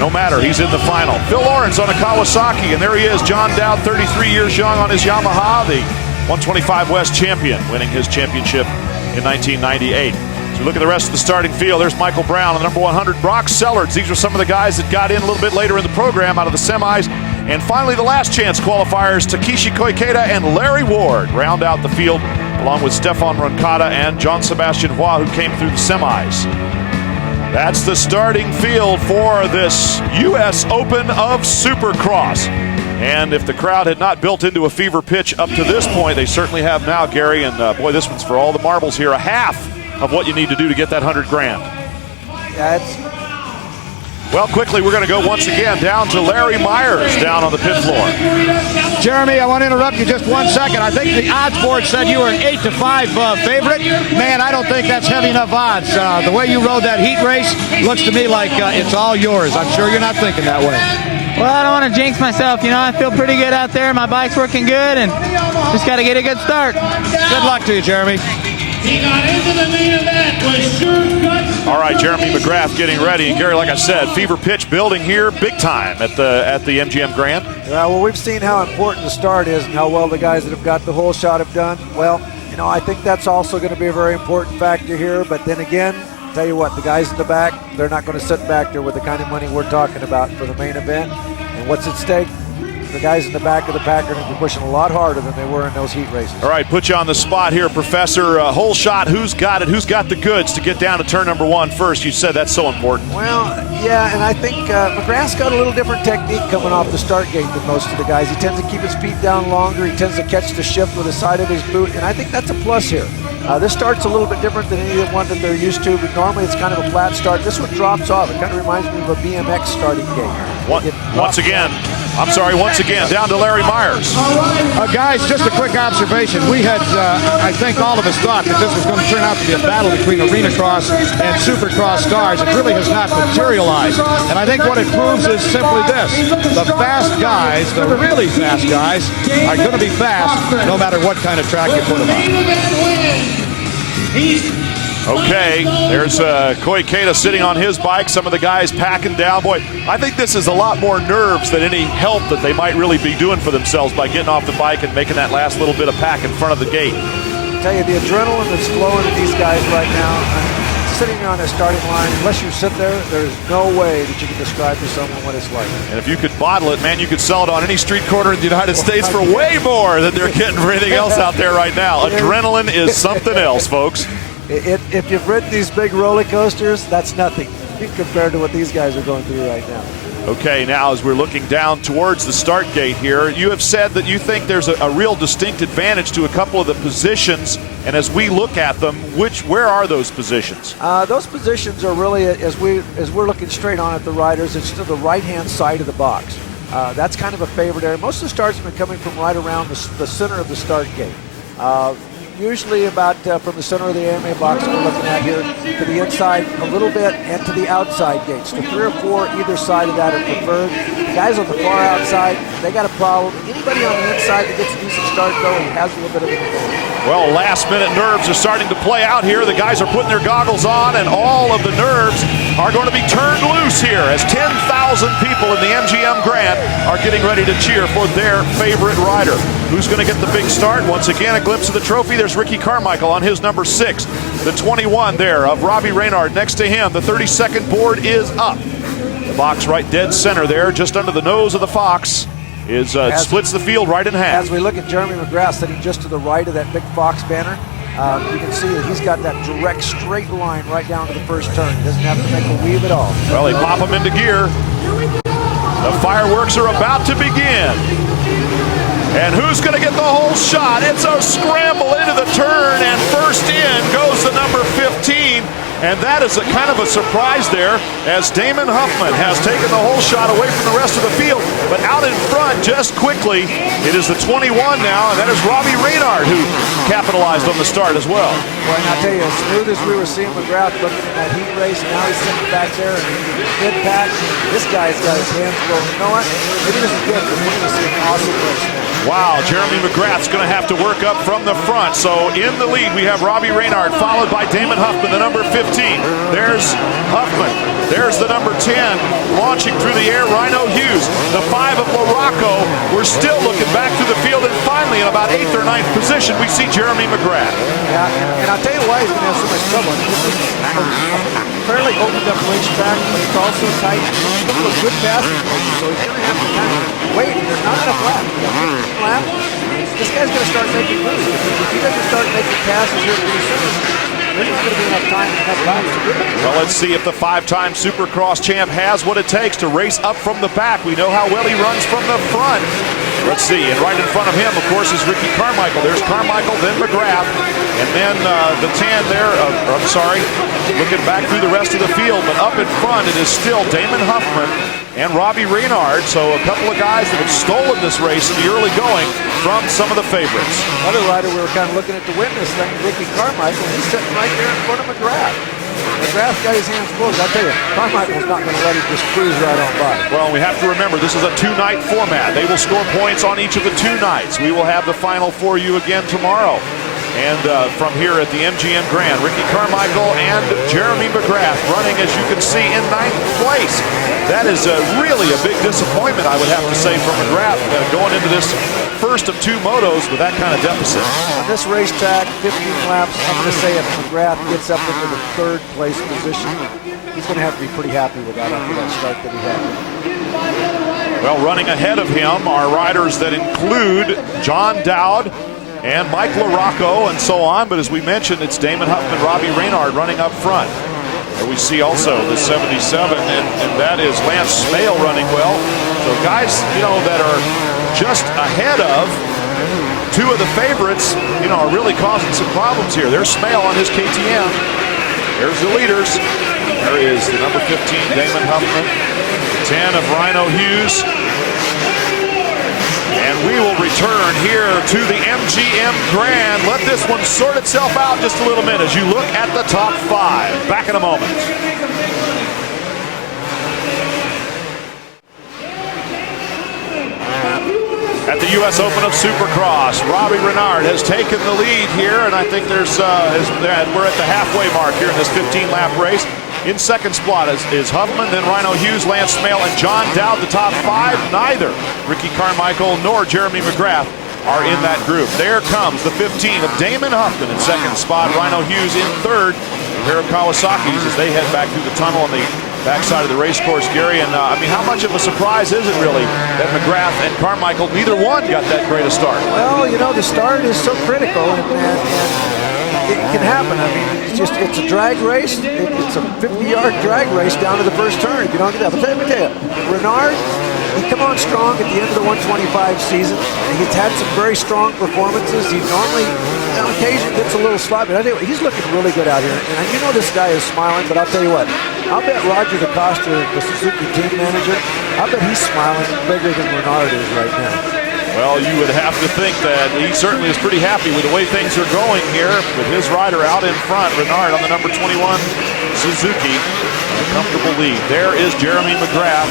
no matter, he's in the final. Phil Lawrence on a Kawasaki, and there he is, John Dowd, 33 years young on his Yamaha, the 125 West champion, winning his championship in 1998. So we look at the rest of the starting field. There's Michael Brown on the number 100, Brock Sellards. These were some of the guys that got in a little bit later in the program out of the semis. And finally, the last chance qualifiers, Takeshi Koikeda and Larry Ward round out the field, along with Stefan Roncada and John Sebastian Hua, who came through the semis. That's the starting field for this U.S. Open of Supercross. And if the crowd had not built into a fever pitch up to this point, they certainly have now, Gary. And boy, this one's for all the marbles here. A half of what you need to do to get that $100 grand. Yeah, well, quickly, we're going to go once again down to Larry Myers down on the pit floor. Jeremy, I want to interrupt you just 1 second. I think the odds board said you were an 8-5 favorite. Man, I don't think that's heavy enough odds. The way you rode that heat race looks to me like it's all yours. I'm sure you're not thinking that way. Well, I don't want to jinx myself. You know, I feel pretty good out there. My bike's working good, and just got to get a good start. Good luck to you, Jeremy. He got into the main event with sure guts. All right, Jeremy McGrath getting ready. And Gary, like I said, fever pitch building here big time at the MGM Grand. Well, we've seen how important the start is and how well the guys that have got the whole shot have done. Well, you know, I think that's also going to be a very important factor here. But then again, tell you what, the guys in the back, they're not going to sit back there with the kind of money we're talking about for the main event. And what's at stake? The guys in the back of the pack are going to be pushing a lot harder than they were in those heat races. All right, put you on the spot here, Professor. Whole shot, who's got it? Who's got the goods to get down to turn number 1 first? You said that's so important. Well, yeah, and I think McGrath's got a little different technique coming off the start gate than most of the guys. He tends to keep his feet down longer. He tends to catch the shift with the side of his boot, and I think that's a plus here. This start's a little bit different than any one that they're used to, but normally it's kind of a flat start. This one drops off. It kind of reminds me of a BMX starting gate. Once again, down to Larry Myers. Guys, just a quick observation. We had, I think all of us thought that this was going to turn out to be a battle between Arena Cross and Supercross stars. It really has not materialized. And I think what it proves is simply this. The fast guys, the really fast guys, are going to be fast no matter what kind of track you put them on. Okay, there's Koikeda sitting on his bike. Some of the guys packing down. Boy, I think this is a lot more nerves than any help that they might really be doing for themselves by getting off the bike and making that last little bit of pack in front of the gate. I tell you, the adrenaline that's flowing in these guys right now, sitting on the starting line, unless you sit there, there's no way that you can describe to someone what it's like. And if you could bottle it, man, you could sell it on any street corner in the United States for way more than they're getting for anything else out there right now. Adrenaline is something else, folks. If you've ridden these big roller coasters, that's nothing compared to what these guys are going through right now. Okay, now as we're looking down towards the start gate here, you have said that you think there's a real distinct advantage to a couple of the positions, and as we look at them, where are those positions? Those positions are really, as we're looking straight on at the riders, it's to the right-hand side of the box. That's kind of a favorite area. Most of the starts have been coming from right around the center of the start gate. Usually about from the center of the AMA box we're looking at here to the inside a little bit and to the outside gates. The 3 or 4 either side of that are preferred. Guys on the far outside, they got a problem. Anybody on the inside that gets a decent start though, he has a little bit of an advantage. Well, last minute nerves are starting to play out here. The guys are putting their goggles on and all of the nerves are going to be turned loose here as 10,000 people in the MGM Grand are getting ready to cheer for their favorite rider. Who's going to get the big start? Once again, a glimpse of the trophy. There's Ricky Carmichael on his number 6. The 21 there of Robbie Reynard next to him. The 32nd board is up. The box right dead center there, just under the nose of the Fox, is splits the field right in half. As we look at Jeremy McGrath sitting just to the right of that big Fox banner, you can see that he's got that direct, straight line right down to the first turn. He doesn't have to make a weave at all. Well, they pop him into gear. The fireworks are about to begin. And who's going to get the whole shot? It's a scramble into the turn, and first in goes the number 15. And that is a kind of a surprise there, as Damon Huffman has taken the whole shot away from the rest of the field. But out in front, just quickly, it is the 21 now, and that is Robbie Reynard, who capitalized on the start as well. Well, and I'll tell you, as smooth as we were seeing McGrath looking in that heat race, now he's sitting back there and mid-pack. This guy's got his hands full. You know what? Maybe this is good because we're going to see an awesome race now. Wow, Jeremy McGrath's going to have to work up from the front. So in the lead, we have Robbie Reynard, followed by Damon Huffman, the number 15. There's Huffman. There's the number 10, launching through the air, Rhino Hughes. The 5 of Morocco. We're still looking back through the field, and finally, in about 8th or 9th position, we see Jeremy McGrath. Yeah, and I'll tell you why he's going to have so much trouble. This is a fairly opened up racetrack, but it's also tight. It's a couple of good passes, so he's going to have to kind of wait. There's not enough lap. This guy's going to start making moves. If he doesn't start making passes here pretty soon, there's not going to be enough time and enough laps to do it. Well, let's see if the 5-time Supercross champ has what it takes to race up from the back. We know how well he runs from the front. Let's see, and right in front of him, of course, is Ricky Carmichael. There's Carmichael, then McGrath, and then the tan there, I'm sorry, looking back through the rest of the field, but up in front it is still Damon Huffman and Robbie Reynard, so a couple of guys that have stolen this race in the early going from some of the favorites. Another rider we were kind of looking at to win this thing, Ricky Carmichael, he's sitting right there in front of McGrath. McGrath got his hands full. I tell you, Carmichael's not going to let him just cruise right on by. Well, we have to remember, this is a 2-night format. They will score points on each of the 2 nights. We will have the final for you again tomorrow. And from here at the MGM Grand, Ricky Carmichael and Jeremy McGrath running, as you can see, in 9th place. That is really a big disappointment, I would have to say, for McGrath going into this first of 2 motos with that kind of deficit. On this racetrack, 15 laps, I'm going to say if McGrath gets up into the 3rd place position, he's going to have to be pretty happy with that after that start that he had. Well, running ahead of him are riders that include John Dowd and Mike LaRocco and so on, but as we mentioned, it's Damon Huffman, Robbie Reynard running up front. And we see also the 77, and that is Lance Smale running well. So guys, that are just ahead of 2 of the favorites, are really causing some problems here. There's Smale on his KTM. There's the leaders. There is the number 15, Damon Huffman, the 10 of Rhino Hughes. And we will return here to the MGM Grand. Let this one sort itself out just a little bit as you look at the top 5. Back in a moment. At the U.S. Open of Supercross, Robbie Reynard has taken the lead here, and I think we're at the halfway mark here in this 15-lap race. In second spot is Huffman, then Rhino Hughes, Lance Smale, and John Dowd, the top 5. Neither Ricky Carmichael nor Jeremy McGrath are in that group. There comes the 15 of Damon Huffman in second spot, Rhino Hughes in third. A pair of Kawasaki's as they head back through the tunnel on the backside of the race course, Gary. And I mean, how much of a surprise is it really that McGrath and Carmichael, neither one got that great a start? Well, the start is so critical, and it can happen. I mean, it's a drag race. It's a 50-yard drag race down to the first turn. If you don't get that, but let me tell you, Reynard, he come on strong at the end of the 125 season. He's had some very strong performances. He normally, on occasion, gets a little sloppy. But I tell you what, he's looking really good out here. And this guy is smiling, but I'll tell you what, I'll bet Roger DeCosta, the Suzuki team manager, I'll bet he's smiling bigger than Reynard is right now. Well, you would have to think that he certainly is pretty happy with the way things are going here with his rider out in front, Reynard on the number 21 Suzuki, a comfortable lead. There is Jeremy McGrath.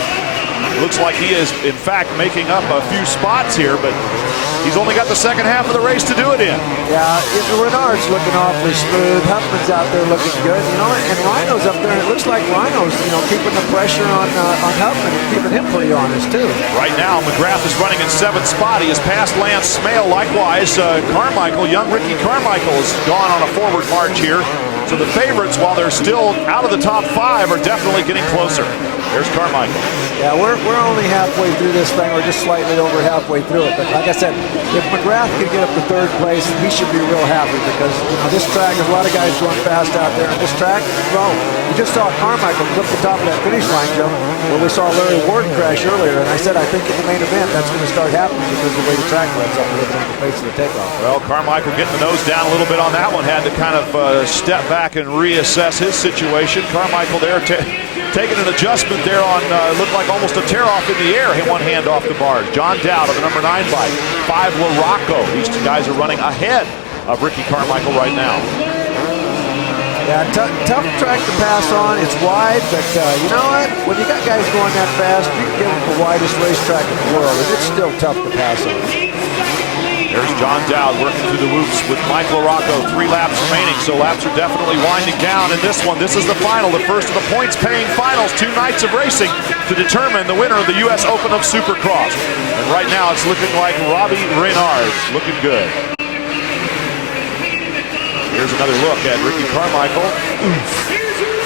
Looks like he is, in fact, making up a few spots here, but he's only got the second half of the race to do it in. Yeah, Reynard's looking awfully smooth. Huffman's out there looking good, and Rhino's up there, and it looks like Rhino's, keeping the pressure on Huffman and keeping him pretty honest, too. Right now, McGrath is running in 7th spot. He has passed Lance Smale. Likewise, Carmichael, young Ricky Carmichael, has gone on a forward march here. So the favorites, while they're still out of the top 5, are definitely getting closer. There's Carmichael. Yeah, we're only halfway through this thing, or just slightly over halfway through it. But like I said, if McGrath can get up to third place, we should be real happy because this track, there's a lot of guys going fast out there. And this track, well, you just saw Carmichael clip the top of that finish line jump where we saw Larry Ward crash earlier. And I said I think in the main event that's going to start happening because of the way the track lets up a little bit on the face of the takeoff. Well, Carmichael getting the nose down a little bit on that one. Had to kind of step back and reassess his situation. Carmichael there taking an adjustment there on, looked like almost a tear-off in the air. Hit one hand off the bars. John Dowd on the number 9 bike. 5 LaRocco. These two guys are running ahead of Ricky Carmichael right now. Yeah, tough track to pass on. It's wide, but you know what? When you got guys going that fast, you can give them the widest racetrack in the world, and it's still tough to pass on. There's John Dowd working through the whoops with Mike LaRocco. 3 laps remaining, so laps are definitely winding down in this one. This is the final, the first of the points-paying finals. 2 nights of racing to determine the winner of the U.S. Open of Supercross. And right now it's looking like Robbie Reynard looking good. Here's another look at Ricky Carmichael.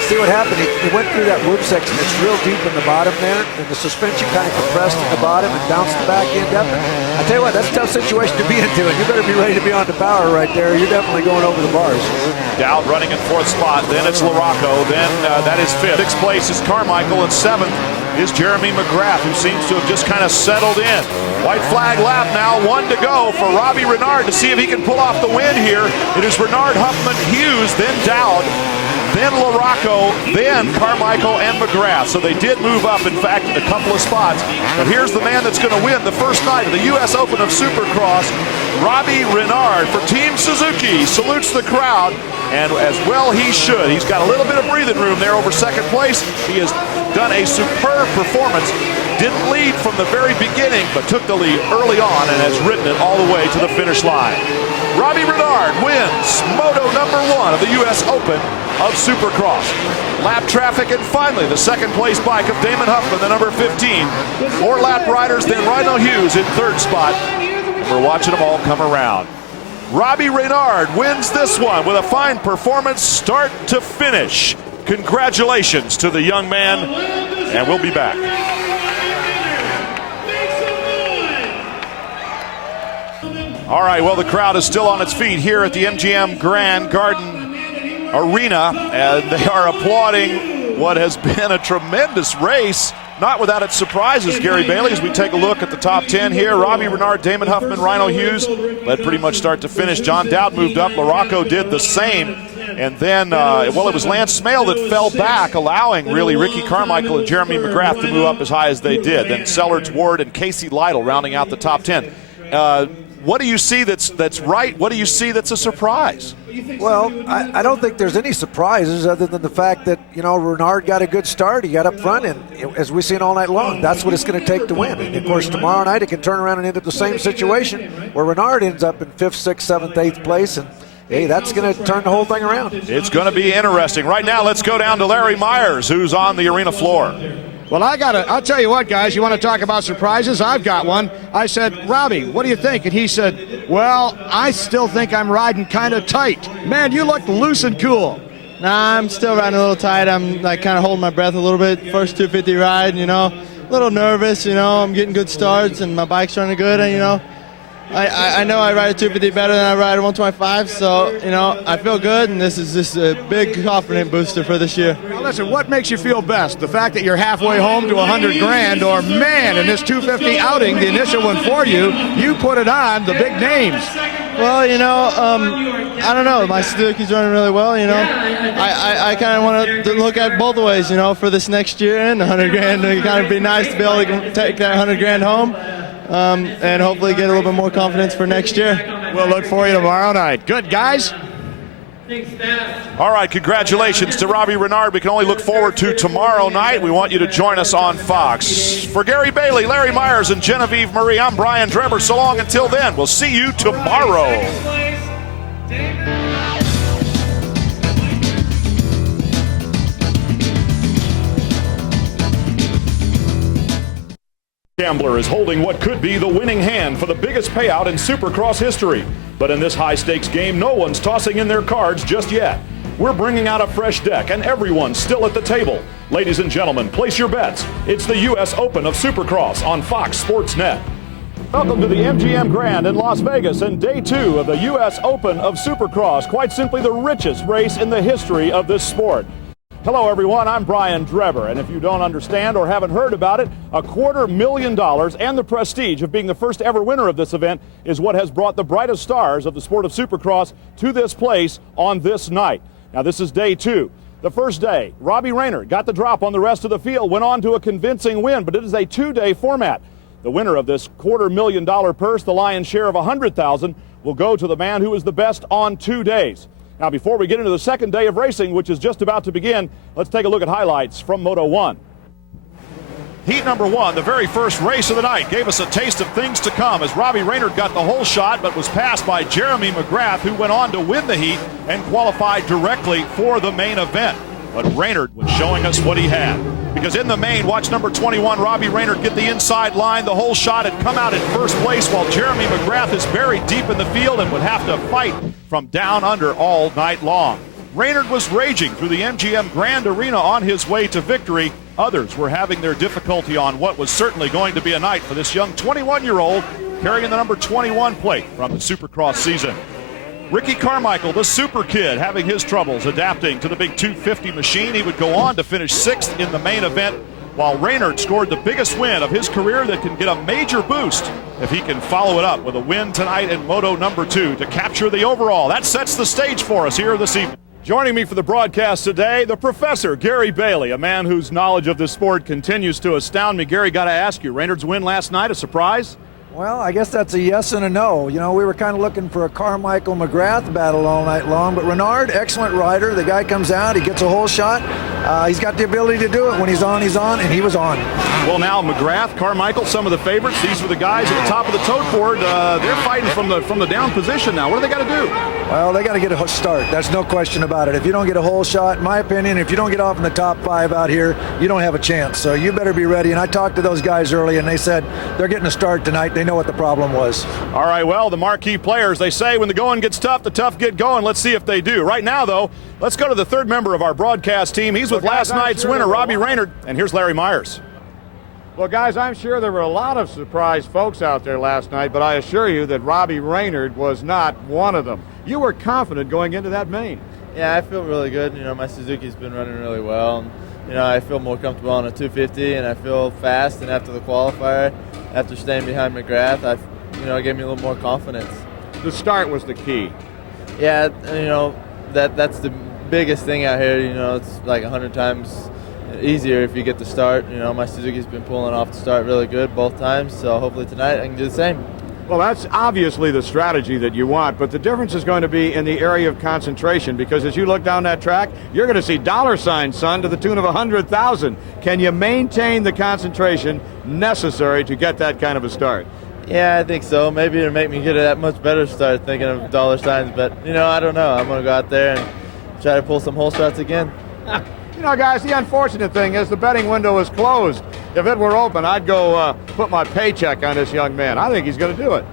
See what happened? He went through that whoop section. It's real deep in the bottom there, and the suspension kind of compressed at the bottom and bounced the back end up. I tell you what, that's a tough situation to be into, and you better be ready to be on the power right there. You're definitely going over the bars. Dowd running in 4th spot, then it's LaRocco, then that is 5th. 6th place is Carmichael, and 7th is Jeremy McGrath, who seems to have just kind of settled in. White flag lap now, 1 to go for Robbie Reynard to see if he can pull off the win here. It is Renard, Huffman, Hughes, then Dowd, then LaRocco, then Carmichael and McGrath. So they did move up, in fact, a couple of spots. But here's the man that's going to win the first night of the U.S. Open of Supercross. Robbie Reynard for Team Suzuki salutes the crowd, and as well he should. He's got a little bit of breathing room there over 2nd place. He has done a superb performance. Didn't lead from the very beginning, but took the lead early on and has ridden it all the way to the finish line. Robbie Reynard wins Moto number 1 of the U.S. Open of Supercross. Lap traffic, and finally the 2nd place bike of Damon Huffman, the number 15. 4 lap riders, then Rhino Hughes in 3rd spot. And we're watching them all come around. Robbie Reynard wins this one with a fine performance start to finish. Congratulations to the young man, and we'll be back. All right, well, the crowd is still on its feet here at the MGM Grand Garden Arena, and they are applauding what has been a tremendous race. Not without its surprises, Gary Bailey, as we take a look at the top 10 here. Robbie Reynard, Damon Huffman, Rhino Hughes led pretty much start to finish. John Dowd moved up. LaRocco did the same. And then, well, it was Lance Smale that fell back, allowing really Ricky Carmichael and Jeremy McGrath to move up as high as they did. Then Sellards, Ward, and Casey Lytle rounding out the top 10. What do you see that's right? What do you see that's a surprise? Well, I don't think there's any surprises other than the fact that, you know, Renard got a good start. He got up front, and as we've seen all night long, that's what it's going to take to win. And, of course, tomorrow night it can turn around and end up the same situation where Renard ends up in 5th, 6th, 7th, 8th place, and hey, that's going to turn the whole thing around. It's going to be interesting. Right now, let's go down to Larry Myers, who's on the arena floor. Well, I'll tell you what, guys, you want to talk about surprises? I've got one. I said, Robbie, what do you think? And he said, well, I still think I'm riding kind of tight. Man, you look loose and cool. Nah, I'm still riding a little tight. I'm like kind of holding my breath a little bit. First 250 ride, you know, a little nervous, you know. I'm getting good starts and my bike's running good, and, you know, I know I ride a 250 better than I ride a 125, so, you know, I feel good, and this is just a big confidence booster for this year. Now listen, what makes you feel best? The fact that you're halfway home to 100 grand, or man, in this 250 outing, the initial one for you, you put it on the big names. Well, you know, I don't know. My Suzuki's running really well, you know. I kind of want to look at both ways, you know, for this next year and 100 grand. It kind of be nice to be able to take that 100 grand home. And hopefully get a little bit more confidence for next year. We'll look for you tomorrow night. Good, guys. All right, congratulations to Robbie Reynard. We can only look forward to tomorrow night. We want you to join us on Fox. For Gary Bailey, Larry Myers, and Genevieve Marie, I'm Brian Draber. So long until then. We'll see you tomorrow. Gambler is holding what could be the winning hand for the biggest payout in Supercross history. But in this high-stakes game, no one's tossing in their cards just yet. We're bringing out a fresh deck, and everyone's still at the table. Ladies and gentlemen, place your bets. It's the U.S. Open of Supercross on Fox Sports Net. Welcome to the MGM Grand in Las Vegas and day 2 of the U.S. Open of Supercross, quite simply the richest race in the history of this sport. Hello everyone, I'm Brian Draber, and if you don't understand or haven't heard about it, $250,000 and the prestige of being the first ever winner of this event is what has brought the brightest stars of the sport of Supercross to this place on this night. Now this is day 2. The first day, Robbie Reynard got the drop on the rest of the field, went on to a convincing win, but it is a 2-day format. The winner of this $250,000 purse, the lion's share of $100,000, will go to the man who is the best on 2 days. Now, before we get into the second day of racing, which is just about to begin, let's take a look at highlights from Moto 1. Heat number 1, the very first race of the night, gave us a taste of things to come as Robbie Reynard got the whole shot but was passed by Jeremy McGrath, who went on to win the heat and qualified directly for the main event. But Reynard was showing us what he had. Because in the main, watch number 21, Robbie Reynard get the inside line. The whole shot had come out in first place while Jeremy McGrath is buried deep in the field and would have to fight from down under all night long. Reynard was raging through the MGM Grand Arena on his way to victory. Others were having their difficulty on what was certainly going to be a night for this young 21-year-old carrying the number 21 plate from the Supercross season. Ricky Carmichael, the super kid, having his troubles adapting to the big 250 machine. He would go on to finish 6th in the main event, while Reynard scored the biggest win of his career that can get a major boost if he can follow it up with a win tonight in Moto number 2 to capture the overall. That sets the stage for us here this evening. Joining me for the broadcast today, the professor, Gary Bailey, a man whose knowledge of this sport continues to astound me. Gary, got to ask you, Reynard's win last night, a surprise? Well, I guess that's a yes and a no. You know, we were kind of looking for a Carmichael-McGrath battle all night long, but Reynard, excellent rider. The guy comes out, he gets a whole shot. He's got the ability to do it. When he's on, and he was on. Well, now McGrath, Carmichael, some of the favorites. These were the guys at the top of the tote board. They're fighting from the down position now. What do they got to do? Well, they got to get a start. That's no question about it. If you don't get a whole shot, in my opinion, if you don't get off in the top 5 out here, you don't have a chance. So you better be ready. And I talked to those guys early, and they said they're getting a start tonight. They know what the problem was. All right, well, the marquee players, they say when the going gets tough, the tough get going. Let's see if they do. Right now, though, let's go to the third member of our broadcast team. He's with last night's winner, Robbie Reynard, and here's Larry Myers. Well, guys, I'm sure there were a lot of surprised folks out there last night, but I assure you that Robbie Reynard was not one of them. You were confident going into that main. Yeah, I feel really good. You know, my Suzuki's been running really well. And, you know, I feel more comfortable on a 250, and I feel fast. And after the qualifier, after staying behind McGrath, it gave me a little more confidence. The start was the key. Yeah, you know, that's the biggest thing out here. You know, it's like 100 times easier if you get the start. You know, my Suzuki's been pulling off the start really good both times, so hopefully tonight I can do the same. Well, that's obviously the strategy that you want, but the difference is going to be in the area of concentration, because as you look down that track, you're going to see dollar signs, son, to the tune of 100,000. Can you maintain the concentration necessary to get that kind of a start? Yeah, I think so. Maybe it'll make me get a that much better start thinking of dollar signs, but, you know, I don't know. I'm going to go out there and try to pull some hole shots again. You know, guys, the unfortunate thing is the betting window is closed. If it were open, I'd go put my paycheck on this young man. I think he's going to do it.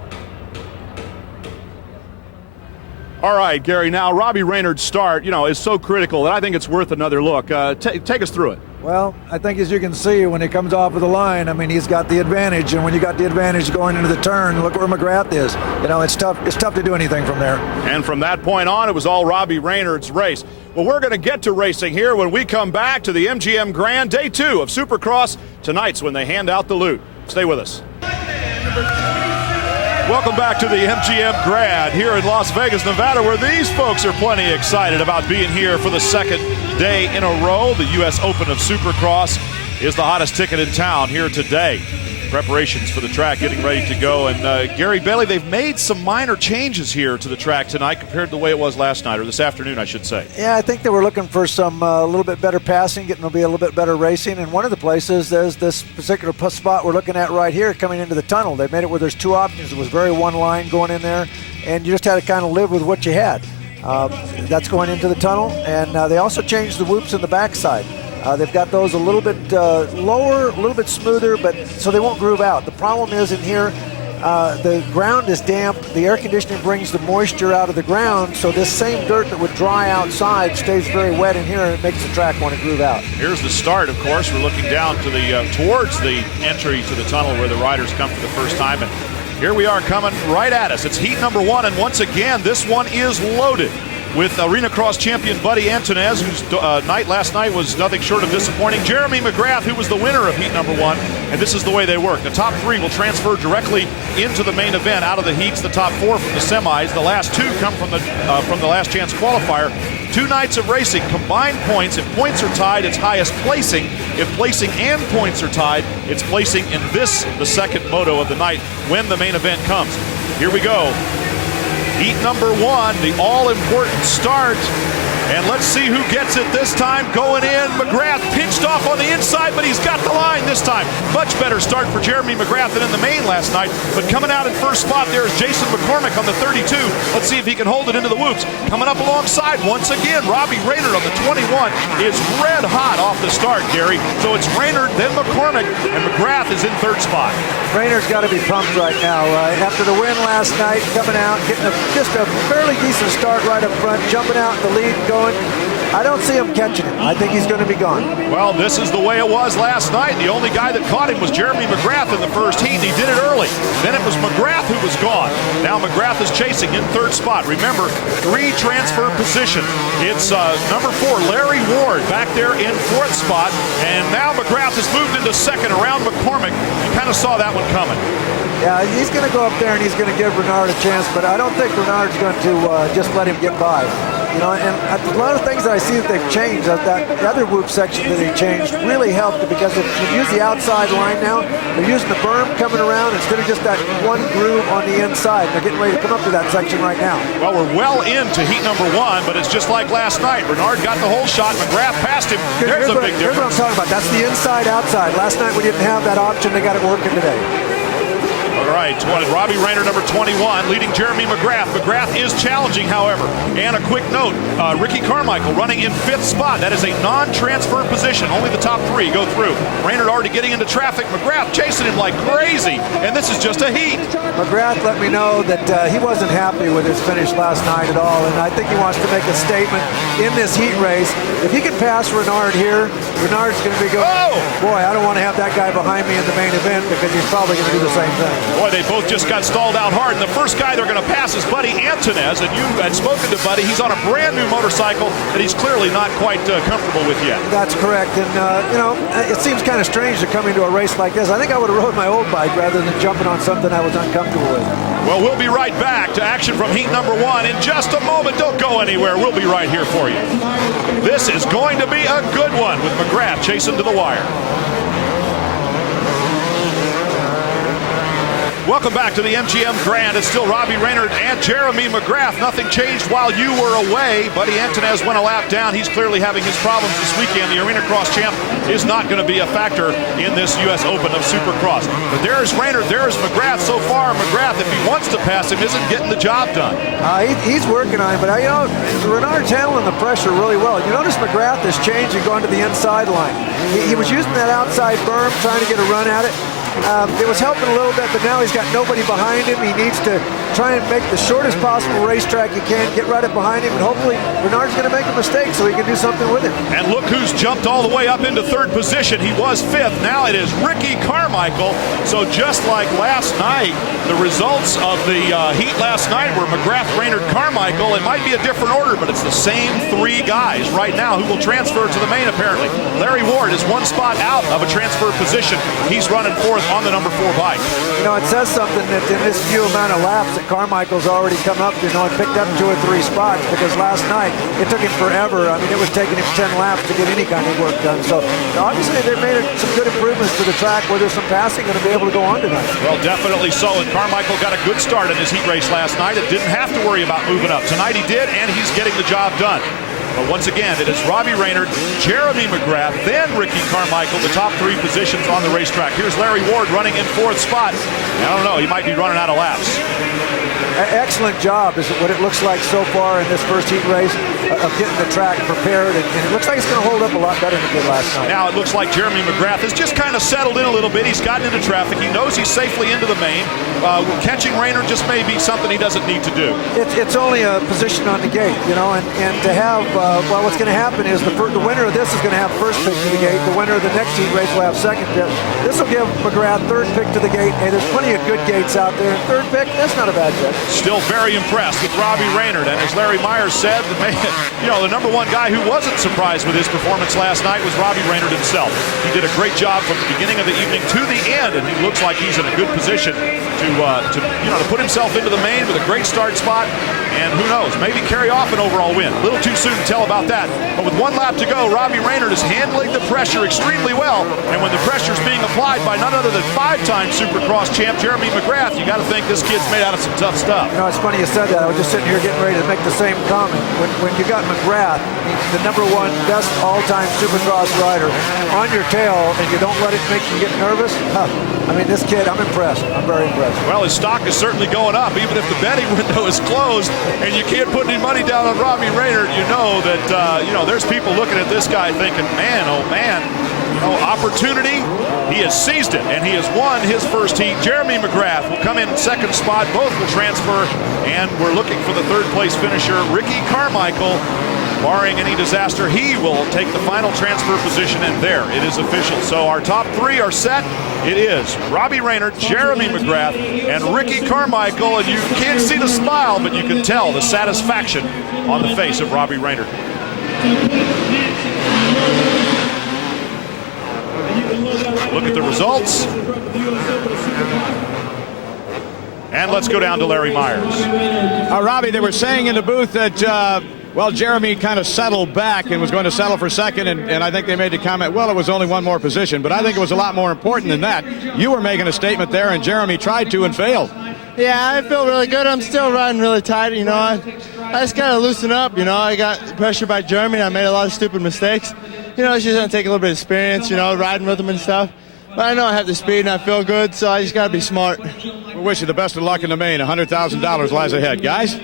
All right, Gary, now Robbie Reynard's start, is so critical that I think it's worth another look. Take us through it. Well, I think as you can see, when he comes off of the line, I mean, he's got the advantage, and when you got the advantage going into the turn, look where McGrath is. You know, it's tough to do anything from there. And from that point on, it was all Robbie Reynard's race. Well, we're going to get to racing here when we come back to the MGM Grand Day 2 of Supercross. Tonight's when they hand out the loot. Stay with us. Welcome back to the MGM Grand here in Las Vegas, Nevada, where these folks are plenty excited about being here for the second day in a row. The U.S. Open of Supercross is the hottest ticket in town here today. Preparations for the track getting ready to go. And Gary Bailey, they've made some minor changes here to the track tonight compared to the way it was last night, or this afternoon, I should say. Yeah, I think they were looking for some a little bit better passing, getting to be a little bit better racing. And one of the places is this particular spot we're looking at right here coming into the tunnel. They made it where there's two options. It was very one line going in there, and you just had to kind of live with what you had. That's going into the tunnel, and they also changed the whoops in the backside. They've got those a little bit lower, a little bit smoother, but so they won't groove out. The problem is in here, the ground is damp. The air conditioning brings the moisture out of the ground, so this same dirt that would dry outside stays very wet in here, and it makes the track want to groove out. Here's the start, of course. We're looking down to the towards the entry to the tunnel where the riders come for the first time, and here we are coming right at us. It's heat number 1, and once again, this one is loaded with Arena Cross champion Buddy Antunez, whose night last night was nothing short of disappointing. Jeremy McGrath, who was the winner of heat number 1, and this is the way they work. The top 3 will transfer directly into the main event out of the heats. The top 4 from the semis. The last 2 come from the last chance qualifier. 2 nights of racing, combined points. If points are tied, it's highest placing. If placing and points are tied, it's placing in this, the second moto of the night, when the main event comes. Here we go. Heat number 1, the all-important start. And let's see who gets it this time. Going in, McGrath pinched off on the inside, but he's got the line this time. Much better start for Jeremy McGrath than in the main last night. But coming out in first spot there is Jason McCormick on the 32. Let's see if he can hold it into the whoops. Coming up alongside, once again, Robbie Raynard on the 21 is red hot off the start, Gary. So it's Raynard, then McCormick, and McGrath is in third spot. Raynard's got to be pumped right now. After the win last night, coming out, getting just a fairly decent start right up front, jumping out in the lead, going. I don't see him catching him. I think he's going to be gone. Well, this is the way it was last night. The only guy that caught him was Jeremy McGrath in the first heat. He did it early. Then it was McGrath who was gone. Now McGrath is chasing in third spot. Remember, 3 transfer position. It's number 4, Larry Ward, back there in fourth spot. And now McGrath has moved into second around McCormick. You kind of saw that one coming. Yeah, he's going to go up there and he's going to give Renard a chance, but I don't think Renard's going to just let him get by. You know, and a lot of things that I see that they've changed, that other whoop section that they changed really helped, because if you use the outside line now, they're using the berm coming around instead of just that one groove on the inside. They're getting ready to come up to that section right now. Well, we're well into heat number 1, but it's just like last night. Renard got the whole shot. McGrath passed him. There's a big difference. Here's what I'm talking about. That's the inside-outside. Last night we didn't have that option. They got it working today. All right, Robbie Raynard, number 21, leading Jeremy McGrath. McGrath is challenging, however. And a quick note, Ricky Carmichael running in 5th spot. That is a non-transfer position. Only the top 3 go through. Raynard already getting into traffic. McGrath chasing him like crazy. And this is just a heat. McGrath let me know that he wasn't happy with his finish last night at all. And I think he wants to make a statement in this heat race. If he can pass Renard here, Renard's going to be going, boy, I don't want to have that guy behind me in the main event, because he's probably going to do the same thing. Boy, they both just got stalled out hard. And the first guy they're going to pass is Buddy Antunez. And you had spoken to Buddy. He's on a brand new motorcycle that he's clearly not quite comfortable with yet. That's correct. And, you know, it seems kind of strange to come into a race like this. I think I would have rode my old bike rather than jumping on something I was uncomfortable with. Well, we'll be right back to action from heat number 1 in just a moment. Don't go anywhere. We'll be right here for you. This is going to be a good one with McGrath chasing to the wire. Welcome back to the MGM Grand. It's still Robbie Raynard and Jeremy McGrath. Nothing changed while you were away. Buddy Antunez went a lap down. He's clearly having his problems this weekend. The Arena Cross champ is not going to be a factor in this U.S. Open of Supercross. But there's Raynard, there's McGrath. So far, McGrath, if he wants to pass him, isn't getting the job done. He's working on it, but you know, Renard's handling the pressure really well. You notice McGrath has changed and gone to the inside line. He was using that outside berm, trying to get a run at it. It was helping a little bit, but now he's got nobody behind him. He needs to try and make the shortest possible racetrack he can, get right up behind him, and hopefully Renard's going to make a mistake so he can do something with it. And look who's jumped all the way up into third position. He was 5th. Now it is Ricky Carmichael. So just like last night, the results of the heat last night were McGrath, Raynard, Carmichael. It might be a different order, but it's the same 3 guys right now who will transfer to the main, apparently. Larry Ward is 1 spot out of a transfer position. He's running 4th on the number 4 bike. You know, it says something that in this few amount of laps that Carmichael's already come up, you know, and picked up 2 or 3 spots, because last night it took him forever. I mean, it was taking him 10 laps to get any kind of work done. So obviously they made some good improvements to the track where there's some passing going to be able to go on tonight. Well, definitely so. And Carmichael got a good start in his heat race last night. It didn't have to worry about moving up. Tonight he did, and he's getting the job done. But once again, it is Robbie Raynard, Jeremy McGrath, then Ricky Carmichael, the top 3 positions on the racetrack. Here's Larry Ward running in 4th spot. I don't know, he might be running out of laps. excellent job is what it looks like so far in this first heat race of getting the track prepared, and it looks like it's going to hold up a lot better than it did last night. Now it looks like Jeremy McGrath has just kind of settled in a little bit. He's gotten into traffic. He knows he's safely into the main. Catching Raynard just may be something he doesn't need to do. It's only a position on the gate, you know, and to have, well, what's going to happen is the winner of this is going to have first pick to the gate. The winner of the next heat race will have second pick. This will give McGrath third pick to the gate, and there's plenty of good gates out there. Third pick, that's not a bad pick. Still very impressed with Robbie Raynard, and as Larry Myers said, the number one guy who wasn't surprised with his performance last night was Robbie Raynard himself. He did a great job from the beginning of the evening to the end, and he looks like he's in a good position to put himself into the main with a great start spot, and who knows, maybe carry off an overall win. A little too soon to tell about that, but with one lap to go, Robbie Raynard is handling the pressure extremely well, and when the pressure is being applied by none other than five-time Supercross champ Jeremy McGrath, you got to think this kid's made out of some tough stuff. You know, it's funny you said that. I was just sitting here getting ready to make the same comment. When you got McGrath, the number one best all-time Supercross rider, on your tail, and you don't let it make you get nervous, I mean, this kid, I'm impressed. I'm very impressed. Well, his stock is certainly going up, even if the betting window is closed, and you can't put any money down on Robbie Raynard. You know that, there's people looking at this guy thinking, man, oh man, opportunity. He has seized it, and he has won his first heat. Jeremy McGrath will come in second spot. Both will transfer, and we're looking for the third place finisher, Ricky Carmichael. Barring any disaster, he will take the final transfer position, and there it is official. So our top three are set. It is Robbie Raynard, Jeremy McGrath, and Ricky Carmichael, and you can't see the smile, but you can tell the satisfaction on the face of Robbie Raynard. Look at the results. And let's go down to Larry Myers. Robbie, they were saying in the booth that, Jeremy kind of settled back and was going to settle for second, and I think they made the comment, well, it was only one more position, but I think it was a lot more important than that. You were making a statement there, and Jeremy tried to and failed. Yeah, I feel really good. I'm still riding really tight, I just got to loosen up, I got pressured by Jeremy. I made a lot of stupid mistakes. It's just going to take a little bit of experience, riding with him and stuff. But I know I have the speed and I feel good, so I just got to be smart. We wish you the best of luck in the main. $100,000 lies ahead, guys.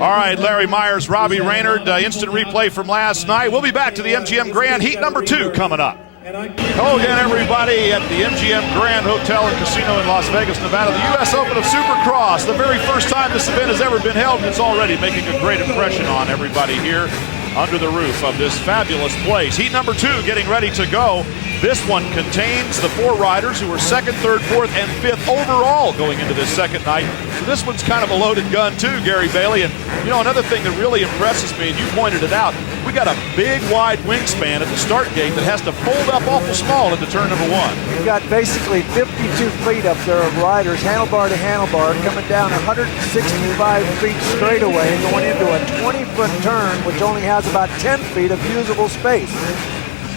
All right, Larry Myers, Robbie Raynard, instant replay from last night. We'll be back to the MGM Grand Heat number 2 coming up. Hello again, everybody, at the MGM Grand Hotel and Casino in Las Vegas, Nevada. The U.S. Open of Supercross, the very first time this event has ever been held, and it's already making a great impression on everybody here under the roof of this fabulous place. Heat number 2 getting ready to go. This one contains the 4 riders who are 2nd, 3rd, 4th, and 5th overall going into this second night. So this one's kind of a loaded gun too, Gary Bailey. And another thing that really impresses me, and you pointed it out, we got a big wide wingspan at the start gate that has to fold up awful small into turn number 1. You've got basically 52 feet up there of riders, handlebar to handlebar, coming down 165 feet straightaway and going into a 20-foot turn, which only has about 10 feet of usable space.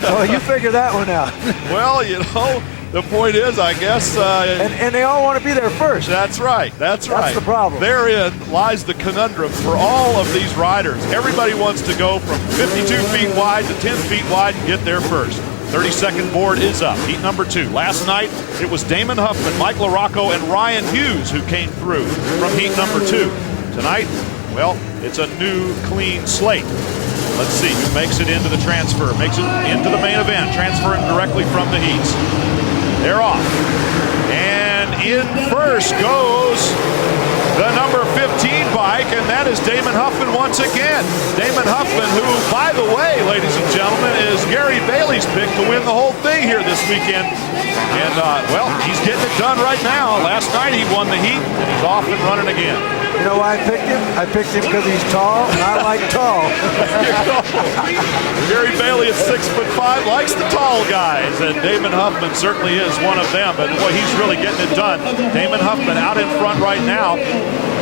So you figure that one out. Well, the point is, I guess... and they all want to be there first. That's right. That's the problem. Therein lies the conundrum for all of these riders. Everybody wants to go from 52 feet wide to 10 feet wide and get there first. 32nd board is up. Heat number 2. Last night, it was Damon Huffman, Mike LaRocco, and Ryan Hughes who came through from heat number 2. Tonight, well, it's a new, clean slate. Let's see who makes it into the transfer, makes it into the main event, transferring directly from the heats. They're off. And in first goes the number 15 bike, and that is Damon Huffman once again. Damon Huffman, who, by the way, ladies and gentlemen, is Gary Bailey's pick to win the whole thing here this weekend. And, he's getting it done right now. Last night he won the heat, and he's off and running again. You know why I picked him? I picked him because he's tall, and I like tall. Gary Bailey at 6'5", likes the tall guys, and Damon Huffman certainly is one of them. But boy, he's really getting it done. Damon Huffman out in front right now.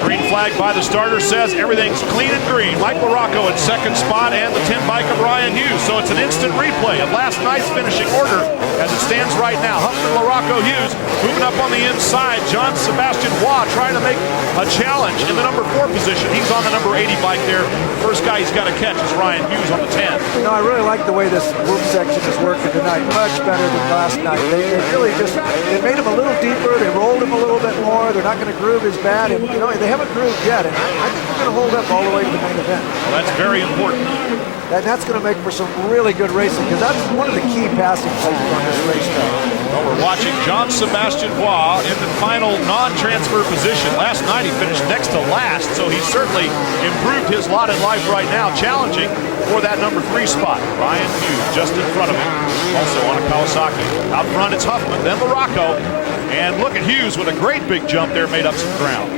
Green flag by the starter says everything's clean and green. Mike LaRocco at 2nd spot, and the 10 bike of Ryan Hughes. So it's an instant replay of last night's finishing order as it stands right now. Huffman Huffman, LaRocco, Hughes moving up on the inside. John Sebastian Waugh trying to make a challenge in the number 4 position. He's on the number 80 bike there. First guy he's got to catch is Ryan Hughes on the 10. You know, I really like the way this group section is working tonight. Much better than last night. They really just, they made him a little deeper. They rolled him a little bit more. They're not going to groove as bad. And, you know, they haven't grooved yet. And I think we're going to hold up all the way to the main event. Well, that's very important. And that's going to make for some really good racing, because that's one of the key passing places on this racetrack. Well, we're watching John Sebastian Waugh in the final non-transfer position. Last night he finished next to last, so he's certainly improved his lot in life right now, challenging for that number 3 spot. Ryan Hughes just in front of him, also on a Kawasaki. Out front it's Huffman, then LaRocco. And look at Hughes with a great big jump there, made up some ground.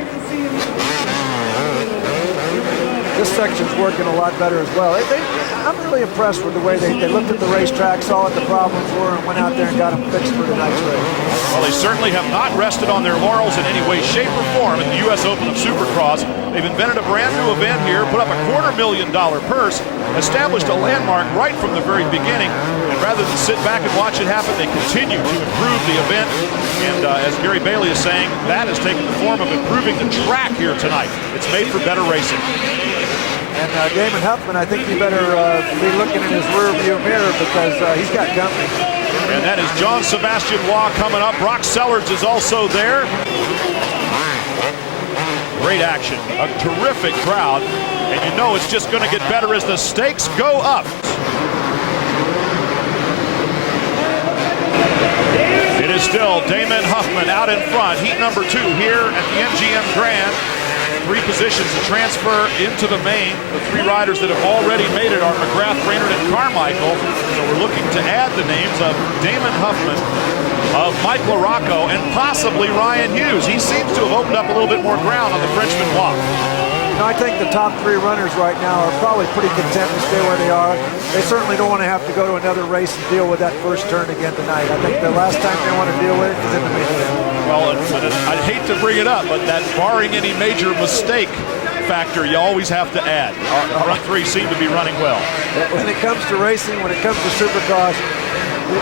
This section's working a lot better as well. I'm really impressed with the way they looked at the racetrack, saw what the problems were, and went out there and got them fixed for tonight's race. Well, they certainly have not rested on their laurels in any way, shape, or form at the U.S. Open of Supercross. They've invented a brand new event here, put up a $250,000 purse, established a landmark right from the very beginning, and rather than sit back and watch it happen, they continue to improve the event. And as Gary Bailey is saying, that has taken the form of improving the track here tonight. It's made for better racing. And Damon Huffman, I think he better be looking in his rear view mirror, because he's got company. And that is John Sebastian Waugh coming up. Brock Sellards is also there. Great action, a terrific crowd, and you know it's just going to get better as the stakes go up. It is still Damon Huffman out in front. Heat number 2 here at the MGM Grand. 3 positions to transfer into the main. The 3 riders that have already made it are McGrath, Brainerd, and Carmichael. So we're looking to add the names of Damon Huffman, of Mike LaRocco, and possibly Ryan Hughes. He seems to have opened up a little bit more ground on the Frenchman Waugh. No, I think the top 3 runners right now are probably pretty content to stay where they are. They certainly don't want to have to go to another race and deal with that first turn again tonight. I think the last time they want to deal with it is in the main event. Well, I'd hate to bring it up, but that barring any major mistake factor, you always have to add. Our front 3 seem to be running well. When it comes to racing, when it comes to Supercross,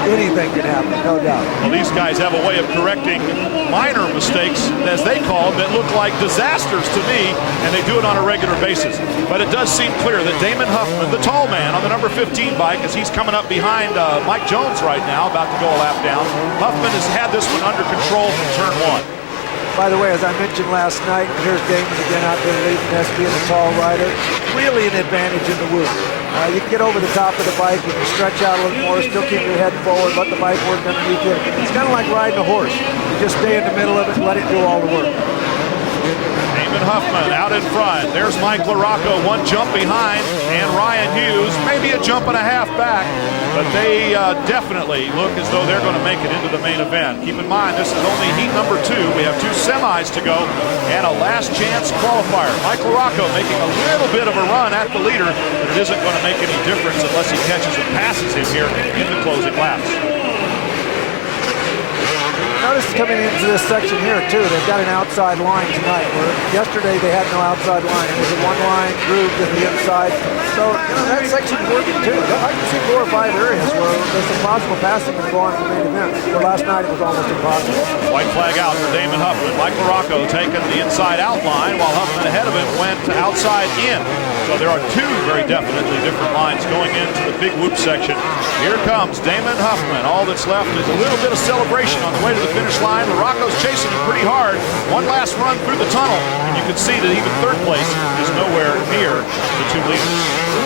anything can happen, no doubt. Well, these guys have a way of correcting minor mistakes, as they call them, that look like disasters to me, and they do it on a regular basis. But it does seem clear that Damon Huffman, the tall man on the number 15 bike, as he's coming up behind Mike Jones right now, about to go a lap down, Huffman has had this one under control from turn 1. By the way, as I mentioned last night, here's Damon again out there leading SB as a tall rider. Really an advantage in the whoop. You can get over the top of the bike, you can stretch out a little more, still keep your head forward, let the bike work underneath you. It's kind of like riding a horse. You just stay in the middle of it and let it do all the work. Damon Huffman out in front. There's Mike LaRocco, 1 jump behind, and Ryan Hughes, maybe a jump and a half back, but they definitely look as though they're going to make it into the main event. Keep in mind, this is only heat number 2. We have 2 semis to go and a last chance qualifier. Mike LaRocco making a little bit of a run at the leader, but it isn't going to make any difference unless he catches and passes him here in the closing laps. Notice coming into this section here too, they've got an outside line tonight, where yesterday they had no outside line. It was a 1-line groove to the inside. So, you know, that section's working too. I can see 4 or 5 areas where there's some possible passing going to go on to the main event. But last night it was almost impossible. White flag out for Damon Huffman. Mike LaRocco taking the inside out line, while Huffman ahead of him went to outside in. So there are 2 very definitely different lines going into the big whoop section. Here comes Damon Huffman. All that's left is a little bit of celebration on the way to the finish line. LaRocco's chasing him pretty hard. One last run through the tunnel, and you can see that even 3rd place is nowhere near the 2 leaders.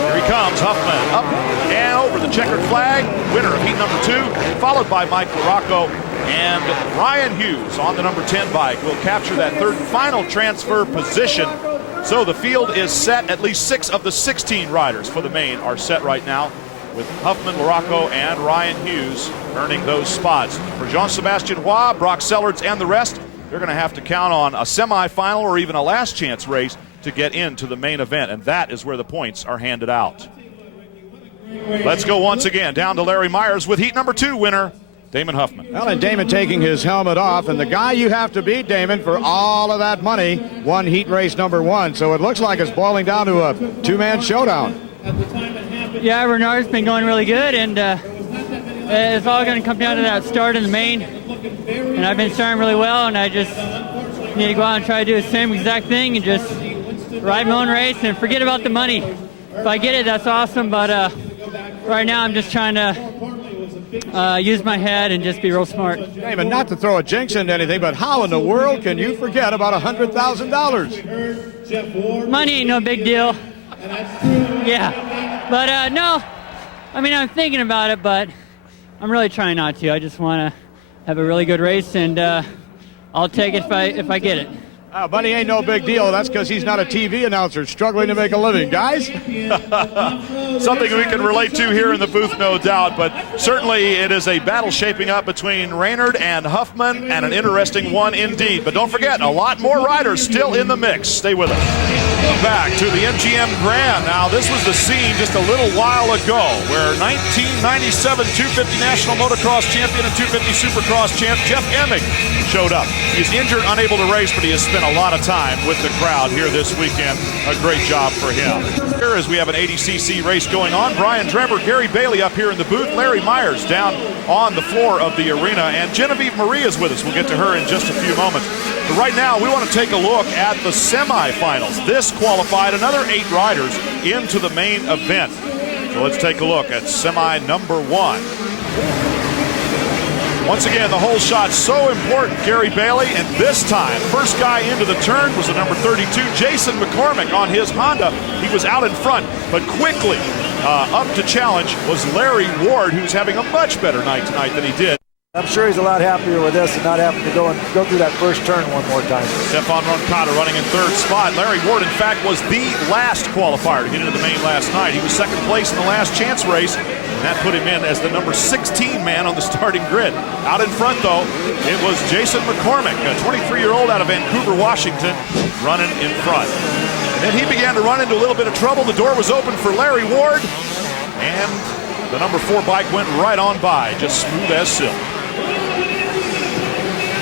Here he comes, Huffman, up and over the checkered flag. Winner of heat number 2, followed by Mike LaRocco. And Ryan Hughes on the number 10 bike will capture that 3rd and final transfer position. So the field is set. At least 6 of the 16 riders for the main are set right now, with Huffman, LaRocco, and Ryan Hughes earning those spots. For Jean-Sebastian Waugh, Brock Sellards, and the rest, they're going to have to count on a semifinal or even a last chance race to get into the main event, and that is where the points are handed out. Let's go once again down to Larry Myers with heat number 2 winner, Damon Huffman. Well, and Damon taking his helmet off, and the guy you have to beat, Damon, for all of that money, won heat race number 1. So it looks like it's boiling down to a 2-man showdown. Yeah, Bernard's been going really good, and it's all going to come down to that start in the main. and I've been starting really well, and I just need to go out and try to do the same exact thing and just ride my own race and forget about the money. If I get it, that's awesome, but right now I'm just trying to use my head and just be real smart. Damon, not to throw a jinx into anything, but how in the world can you forget about $100,000? Money ain't no big deal. Yeah, but no, I mean, I'm thinking about it, but I'm really trying not to. I just want to have a really good race, and I'll take it if I get it. Money ain't no big deal. That's because he's not a TV announcer struggling to make a living, guys. Something we can relate to here in the booth, no doubt, but certainly it is a battle shaping up between Reynard and Huffman, and an interesting one indeed. But don't forget, a lot more riders still in the mix. Stay with us. Back to the MGM Grand. Now, this was the scene just a little while ago where 1997 250 National Motocross Champion and 250 Supercross Champ Jeff Emig showed up. He's injured, unable to race, but he has spent a lot of time with the crowd here this weekend. A great job for him. Here as we have an 80cc race going on, Brian Draber, Gary Bailey up here in the booth, Larry Myers down on the floor of the arena, and Genevieve Marie is with us. We'll get to her in just a few moments. But right now, we want to take a look at the semifinals. This qualified another 8 riders into the main event. So let's take a look at semi number 1. Once again, the whole shot so important, Gary Bailey, and this time, first guy into the turn was the number 32, Jason McCormick on his Honda. He was out in front, but quickly up to challenge was Larry Ward, who's having a much better night tonight than he did. I'm sure he's a lot happier with this and not having to go through that first turn one more time. Stefan Roncada running in third spot. Larry Ward, in fact, was the last qualifier to get into the main last night. He was second place in the last chance race, and that put him in as the number 16 man on the starting grid. Out in front, though, it was Jason McCormick, a 23-year-old out of Vancouver, Washington, running in front. And then he began to run into a little bit of trouble. The door was open for Larry Ward, and the number 4 bike went right on by, just smooth as silk.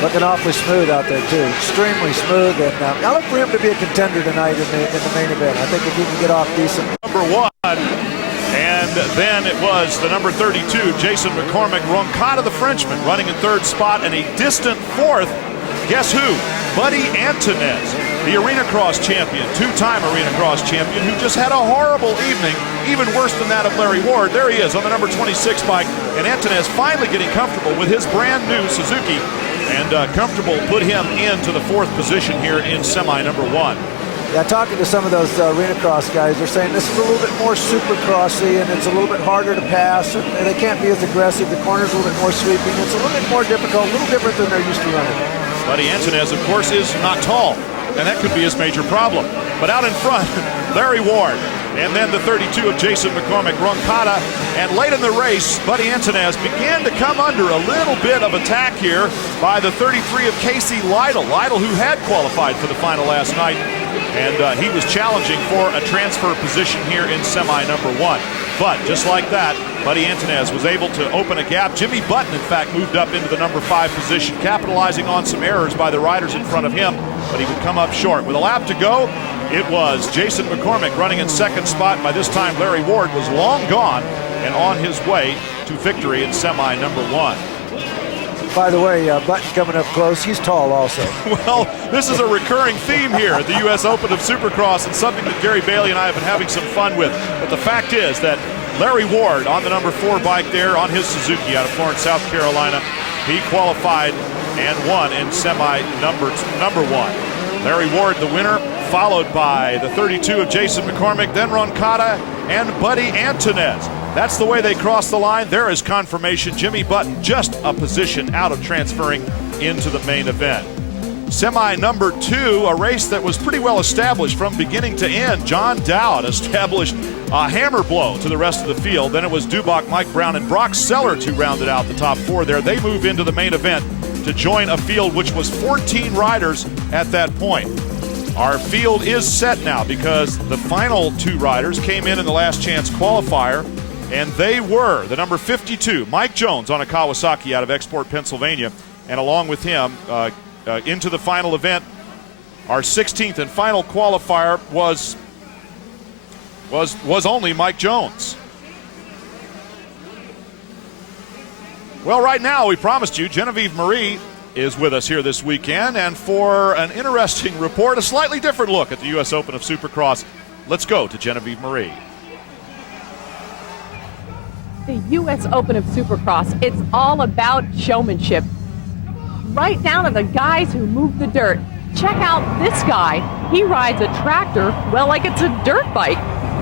Looking awfully smooth out there, too. Extremely smooth. And I look for him to be a contender tonight in the main event. I think if he can get off decent. Number 1. And then it was the number 32, Jason McCormick. Roncada, the Frenchman, running in third spot. And a distant fourth, guess who? Buddy Antunez, the Arena Cross champion, 2-time Arena Cross champion, who just had a horrible evening, even worse than that of Larry Ward. There he is on the number 26 bike. And Antunez finally getting comfortable with his brand new Suzuki. And comfortable put him into the 4th position here in semi number 1. Yeah, talking to some of those Arena Cross guys, they're saying this is a little bit more Supercrossy and it's a little bit harder to pass and they can't be as aggressive. The corner's a little bit more sweeping. It's a little bit more difficult, a little different than they're used to running. Buddy Antunez, of course, is not tall, and that could be his major problem. But out in front, Larry Ward. And then the 32 of Jason McCormick, Roncada. And late in the race, Buddy Antunez began to come under a little bit of attack here by the 33 of Casey Lytle. Lytle, who had qualified for the final last night. And he was challenging for a transfer position here in semi number 1. But just like that, Buddy Antunez was able to open a gap. Jimmy Button, in fact, moved up into the number 5 position, capitalizing on some errors by the riders in front of him. But he would come up short. With a lap to go, it was Jason McCormick running in second spot. By this time, Larry Ward was long gone and on his way to victory in semi number 1. By the way, Button coming up close. He's tall also. Well, this is a recurring theme here at the U.S. Open of Supercross and something that Gary Bailey and I have been having some fun with. But the fact is that Larry Ward on the number 4 bike there on his Suzuki out of Florence, South Carolina, he qualified and won in semi number 1. Larry Ward, the winner, followed by the 32 of Jason McCormick, then Roncada and Buddy Antunez. That's the way they crossed the line. There is confirmation. Jimmy Button just a position out of transferring into the main event. Semi number 2, a race that was pretty well established from beginning to end. John Dowd established a hammer blow to the rest of the field. Then it was Dubach, Mike Brown, and Brock Sellers who rounded out the top 4 there. They move into the main event to join a field which was 14 riders at that point. Our field is set now because the final 2 riders came in the last chance qualifier, and they were the number 52, Mike Jones on a Kawasaki out of Export, Pennsylvania, and along with him into the final event, our 16th and final qualifier was only Mike Jones. Well, right now, we promised you, Genevieve Marie is with us here this weekend, and for an interesting report, a slightly different look at the U.S. Open of Supercross. Let's go to Genevieve Marie. The U.S. Open of Supercross, it's all about showmanship. Right down to the guys who move the dirt. Check out this guy. He rides a tractor, well, like it's a dirt bike.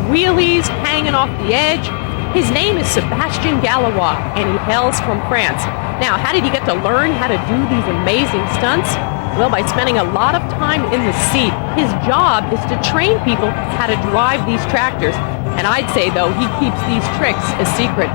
Wheelies hanging off the edge. His name is Sebastian Gallois, and he hails from France. Now, how did he get to learn how to do these amazing stunts? Well, by spending a lot of time in the seat. His job is to train people how to drive these tractors. And I'd say, though, he keeps these tricks a secret.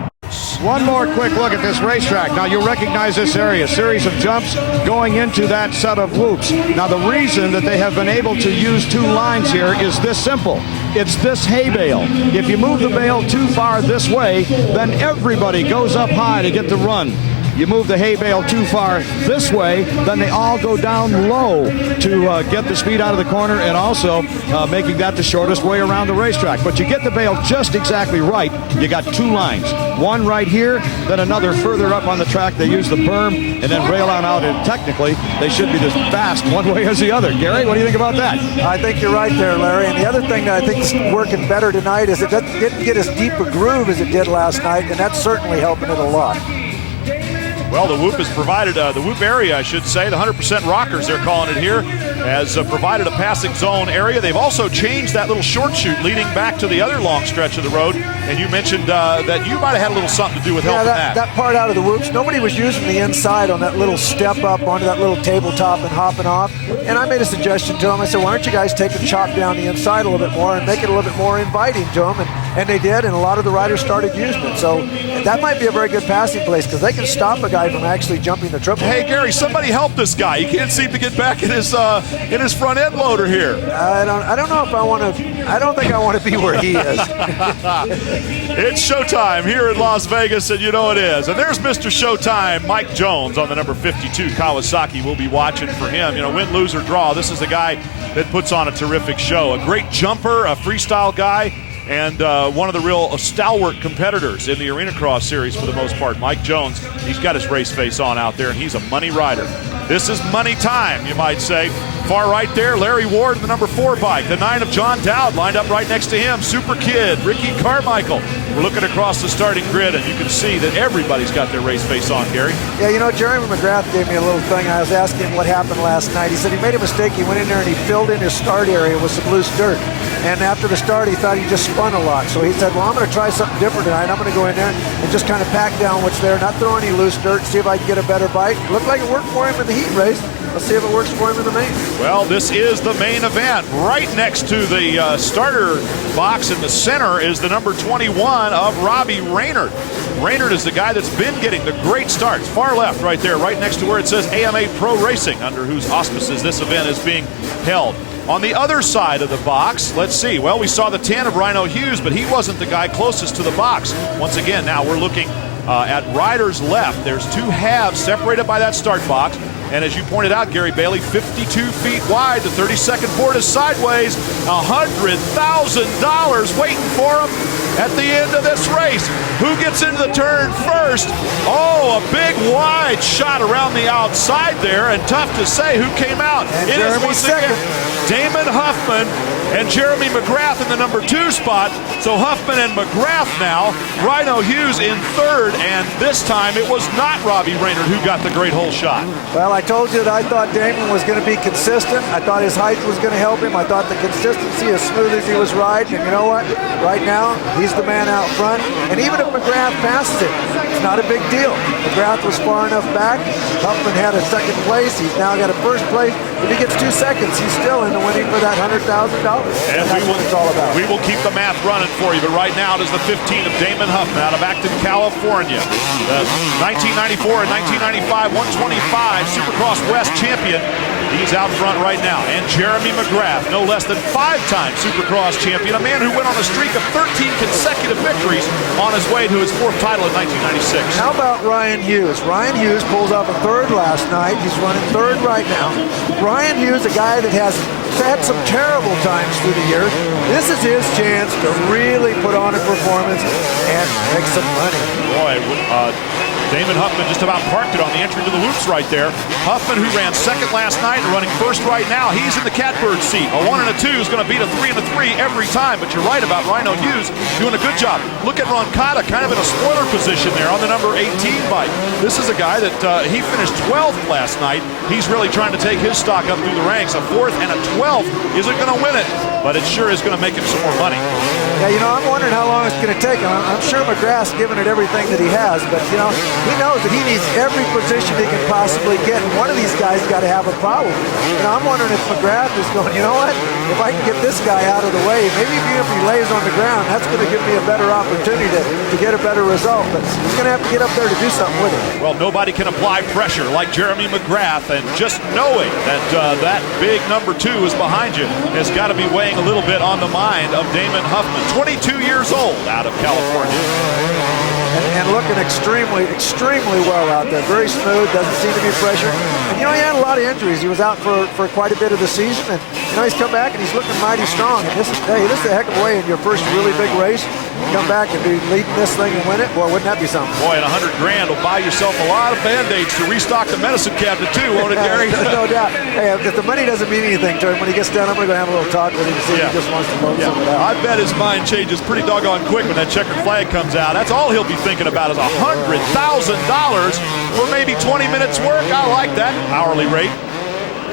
One more quick look at this racetrack. Now, you'll recognize this area, a series of jumps going into that set of loops. Now, the reason that they have been able to use two lines here is this simple. It's this hay bale. If you move the bale too far this way, then everybody goes up high to get the run. You move the hay bale too far this way, then they all go down low to get the speed out of the corner, and also making that the shortest way around the racetrack. But you get the bale just exactly right. You got two lines, one right here, then another further up on the track. They use the berm and then rail on out, and technically they should be as fast one way as the other. Gary, what do you think about that? I think you're right there, Larry. And the other thing that I think is working better tonight is it didn't get as deep a groove as it did last night, and that's certainly helping it a lot. Well, the Whoop has provided, the Whoop area, I should say, the 100% Rockers, they're calling it here, has provided a passing zone area. They've also changed that little short chute leading back to the other long stretch of the road. And you mentioned that you might have had a little something to do with helping that. That part out of the Whoops, nobody was using the inside on that little step up onto that little tabletop and hopping off. And I made a suggestion to them. I said, why don't you guys take and chop down the inside a little bit more and make it a little bit more inviting to them? And they did, and a lot of the riders started using it. So that might be a very good passing place because they can stop a guy from actually jumping the triple. Hey, Gary, somebody help this guy. He can't seem to get back in his front end loader here. I don't know if I want to. I don't think I want to be where he is. It's showtime here in Las Vegas, and you know it is. And there's Mr. Showtime, Mike Jones, on the number 52 Kawasaki. We'll be watching for him. You know, win, lose, or draw. This is the guy that puts on a terrific show. A great jumper, a freestyle guy, and one of the real stalwart competitors in the Arena Cross Series for the most part. Mike Jones, he's got his race face on out there, and he's a money rider. This is money time, you might say. Far right there, Larry Ward, the number 4 bike. The 9 of John Dowd lined up right next to him. Super Kid, Ricky Carmichael. We're looking across the starting grid, and you can see that everybody's got their race face on, Gary. Yeah, you know, Jeremy McGrath gave me a little thing. I was asking him what happened last night. He said he made a mistake. He went in there and he filled in his start area with some loose dirt. And after the start, he thought he just spun a lot. So he said, well, I'm going to try something different tonight. I'm going to go in there and just kind of pack down what's there, not throw any loose dirt, see if I can get a better bike. It looked like it worked for him in the heat race. Let's see if it works for him in the main. Well, this is the main event. Right next to the starter box in the center is the number 21 of Robbie Raynard. Raynard is the guy that's been getting the great starts. Far left right there, right next to where it says AMA Pro Racing, under whose auspices this event is being held. On the other side of the box, let's see. Well, we saw the 10 of Rhino Hughes, but he wasn't the guy closest to the box. Once again, now we're looking at riders left. There's 2 halves separated by that start box. And as you pointed out, Gary Bailey, 52 feet wide. The 32nd board is sideways. $100,000 waiting for him at the end of this race. Who gets into the turn first? Oh, a big wide shot around the outside there, and tough to say who came out. And it Jeremy is once second. again Damon Huffman and Jeremy McGrath in the number 2 spot. So Huffman and McGrath now. Rhino Hughes in third, and this time it was not Robbie Raynard who got the great hole shot. Well, I told you that I thought Damon was going to be consistent. I thought his height was going to help him. I thought the consistency, as smooth as he was riding. And you know what? Right now, he's the man out front. And even if McGrath passes it, it's not a big deal. McGrath was far enough back. Huffman had a second place. He's now got a first place. If he gets 2 seconds, he's still in the winning for that $100,000. And that's what it's all about. We will keep the math running for you, but right now it is the 15 of Damon Huffman out of Acton, California. The 1994 and 1995 125 Supercross West champion. He's out front right now. And Jeremy McGrath, no less than 5-time Supercross champion, a man who went on a streak of 13 consecutive victories on his way to his 4th title in 1996. How about Ryan Hughes? Ryan Hughes pulls up a 3rd last night. He's running 3rd right now. Ryan Hughes, a guy that has had some terrible times through the years. This is his chance to really put on a performance and make some money. Boy, Damon Huffman just about parked it on the entry to the loops right there. Huffman, who ran second last night and running first right now, he's in the catbird seat. A 1 and a 2 is going to beat a 3 and a 3 every time, but you're right about Rhino Hughes doing a good job. Look at Roncada kind of in a spoiler position there on the number 18 bike. This is a guy that he finished 12th last night. He's really trying to take his stock up through the ranks. A 4th and a 12th isn't going to win it, but it sure is going to make him some more money. Yeah, you know, I'm wondering how long it's going to take him. I'm sure McGrath's given it everything that he has, but, you know, he knows that he needs every position he can possibly get, and one of these guys got to have a problem. You know, I'm wondering if McGrath is going, you know what, if I can get this guy out of the way, maybe even if he lays on the ground, that's going to give me a better opportunity to get a better result, but he's going to have to get up there to do something with it. Well, nobody can apply pressure like Jeremy McGrath, and just knowing that that big number 2 is behind you has got to be weighing a little bit on the mind of Damon Huffman, 22 years old, out of California. And looking extremely, extremely well out there. Very smooth, doesn't seem to be pressured. And, you know, he had a lot of injuries. He was out for quite a bit of the season. And, you know, he's come back and he's looking mighty strong. And this is a heck of a way in your first really big race. Come back and be leading this thing and win it. Boy, wouldn't that be something? Boy, and $100 grand will buy yourself a lot of Band-Aids to restock the medicine cabinet too, won't it, Gary? No doubt. Hey, if the money doesn't mean anything to him, when he gets done, I'm going to go have a little talk with him and see if he just wants to load some of it out. I bet his mind changes pretty doggone quick when that checkered flag comes out. That's all he'll be thinking about is $100,000 for maybe 20 minutes work. I like that hourly rate.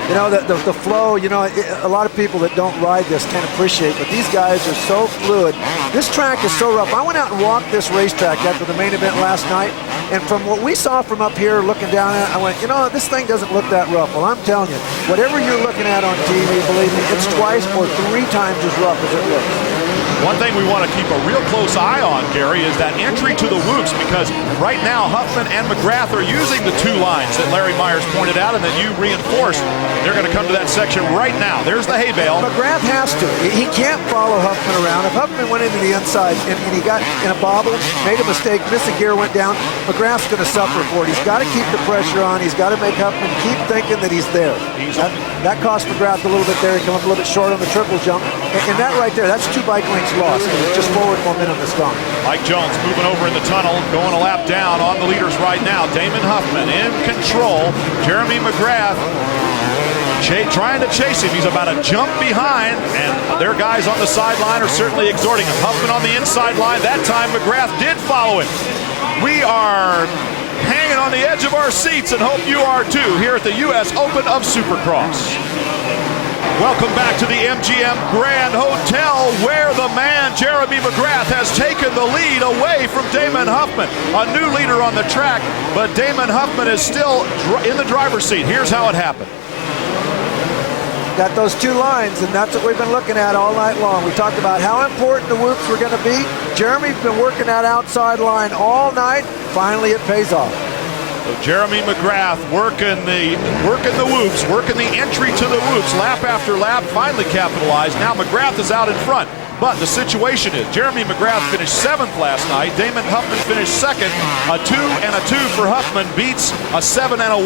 You know, the flow, you know, a lot of people that don't ride this can't appreciate, but these guys are so fluid. This track is so rough. I went out and walked this racetrack after the main event last night, and from what we saw from up here looking down at it, I went, you know, this thing doesn't look that rough. Well, I'm telling you, whatever you're looking at on TV, believe me, it's twice or 3 times as rough as it looks. One thing we want to keep a real close eye on, Gary, is that entry to the whoops, because right now Huffman and McGrath are using the 2 lines that Larry Myers pointed out and that you reinforced. They're going to come to that section right now. There's the hay bale. McGrath has to. He can't follow Huffman around. If Huffman went into the inside and he got in a bobble, made a mistake, missed a gear, went down, McGrath's going to suffer for it. He's got to keep the pressure on. He's got to make Huffman keep thinking that he's there. That cost McGrath a little bit there. He came up a little bit short on the triple jump. And that right there, that's 2 bike lengths lost. It's just forward momentum is gone. Mike Jones moving over in the tunnel, going a lap down on the leaders right now. Damon Huffman in control. Jeremy McGrath trying to chase him. He's about a jump behind, and their guys on the sideline are certainly exhorting him. Huffman on the inside line. That time McGrath did follow him. We are hanging on the edge of our seats and hope you are too here at the U.S. Open of Supercross. Welcome back to the MGM Grand Hotel, where the man, Jeremy McGrath, has taken the lead away from Damon Huffman. A new leader on the track, but Damon Huffman is still in the driver's seat. Here's how it happened. Got those 2 lines, and that's what we've been looking at all night long. We talked about how important the whoops were going to be. Jeremy's been working that outside line all night. Finally, it pays off. So Jeremy McGrath working the whoops, working the entry to the whoops, lap after lap, finally capitalized. Now McGrath is out in front. But the situation is, Jeremy McGrath finished 7th last night. Damon Huffman finished 2nd. A 2 and a 2 for Huffman beats a 7 and a 1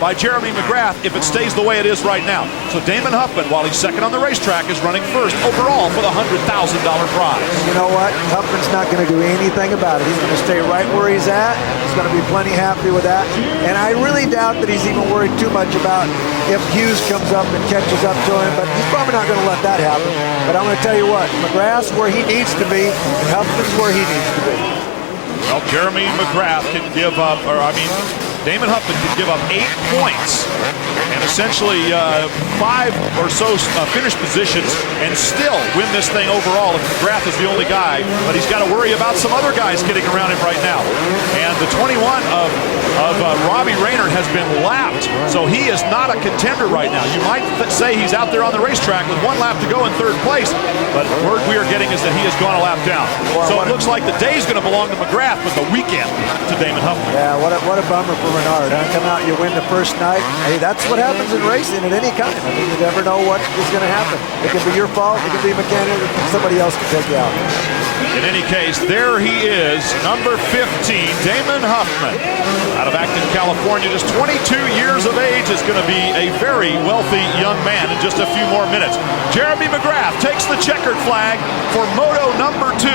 by Jeremy McGrath if it stays the way it is right now. So Damon Huffman, while he's 2nd on the racetrack, is running 1st overall for the $100,000 prize. You know what? Huffman's not going to do anything about it. He's going to stay right where he's at. He's going to be plenty happy with that. And I really doubt that he's even worried too much about if Hughes comes up and catches up to him, but he's probably not going to let that happen. But I'm going to tell you what, McGrath's where he needs to be, and Huffman's where he needs to be. Well, Jeremy McGrath can give up, Damon Huffman can give up 8 points and essentially 5 or so finish positions and still win this thing overall if McGrath is the only guy. But he's got to worry about some other guys getting around him right now. And the 21 of Robbie Raynard has been lapped, so he is not a contender right now. You might say he's out there on the racetrack with 1 lap to go in 3rd place, but the word we are getting is that he has gone a lap down. So it looks like the day's going to belong to McGrath, but the weekend to Damon Huffman. Yeah, what a bummer for Renard. Come out, you win the first night. Hey, that's what happens in racing at any kind. I mean, you never know what is going to happen. It can be your fault, it can be mechanic, somebody else can take you out. In any case, there he is, number 15, Damon Huffman. Out of Acton, California, just 22 years of age, is going to be a very wealthy young man in just a few more minutes. Jeremy McGrath takes the checkered flag for Moto number 2,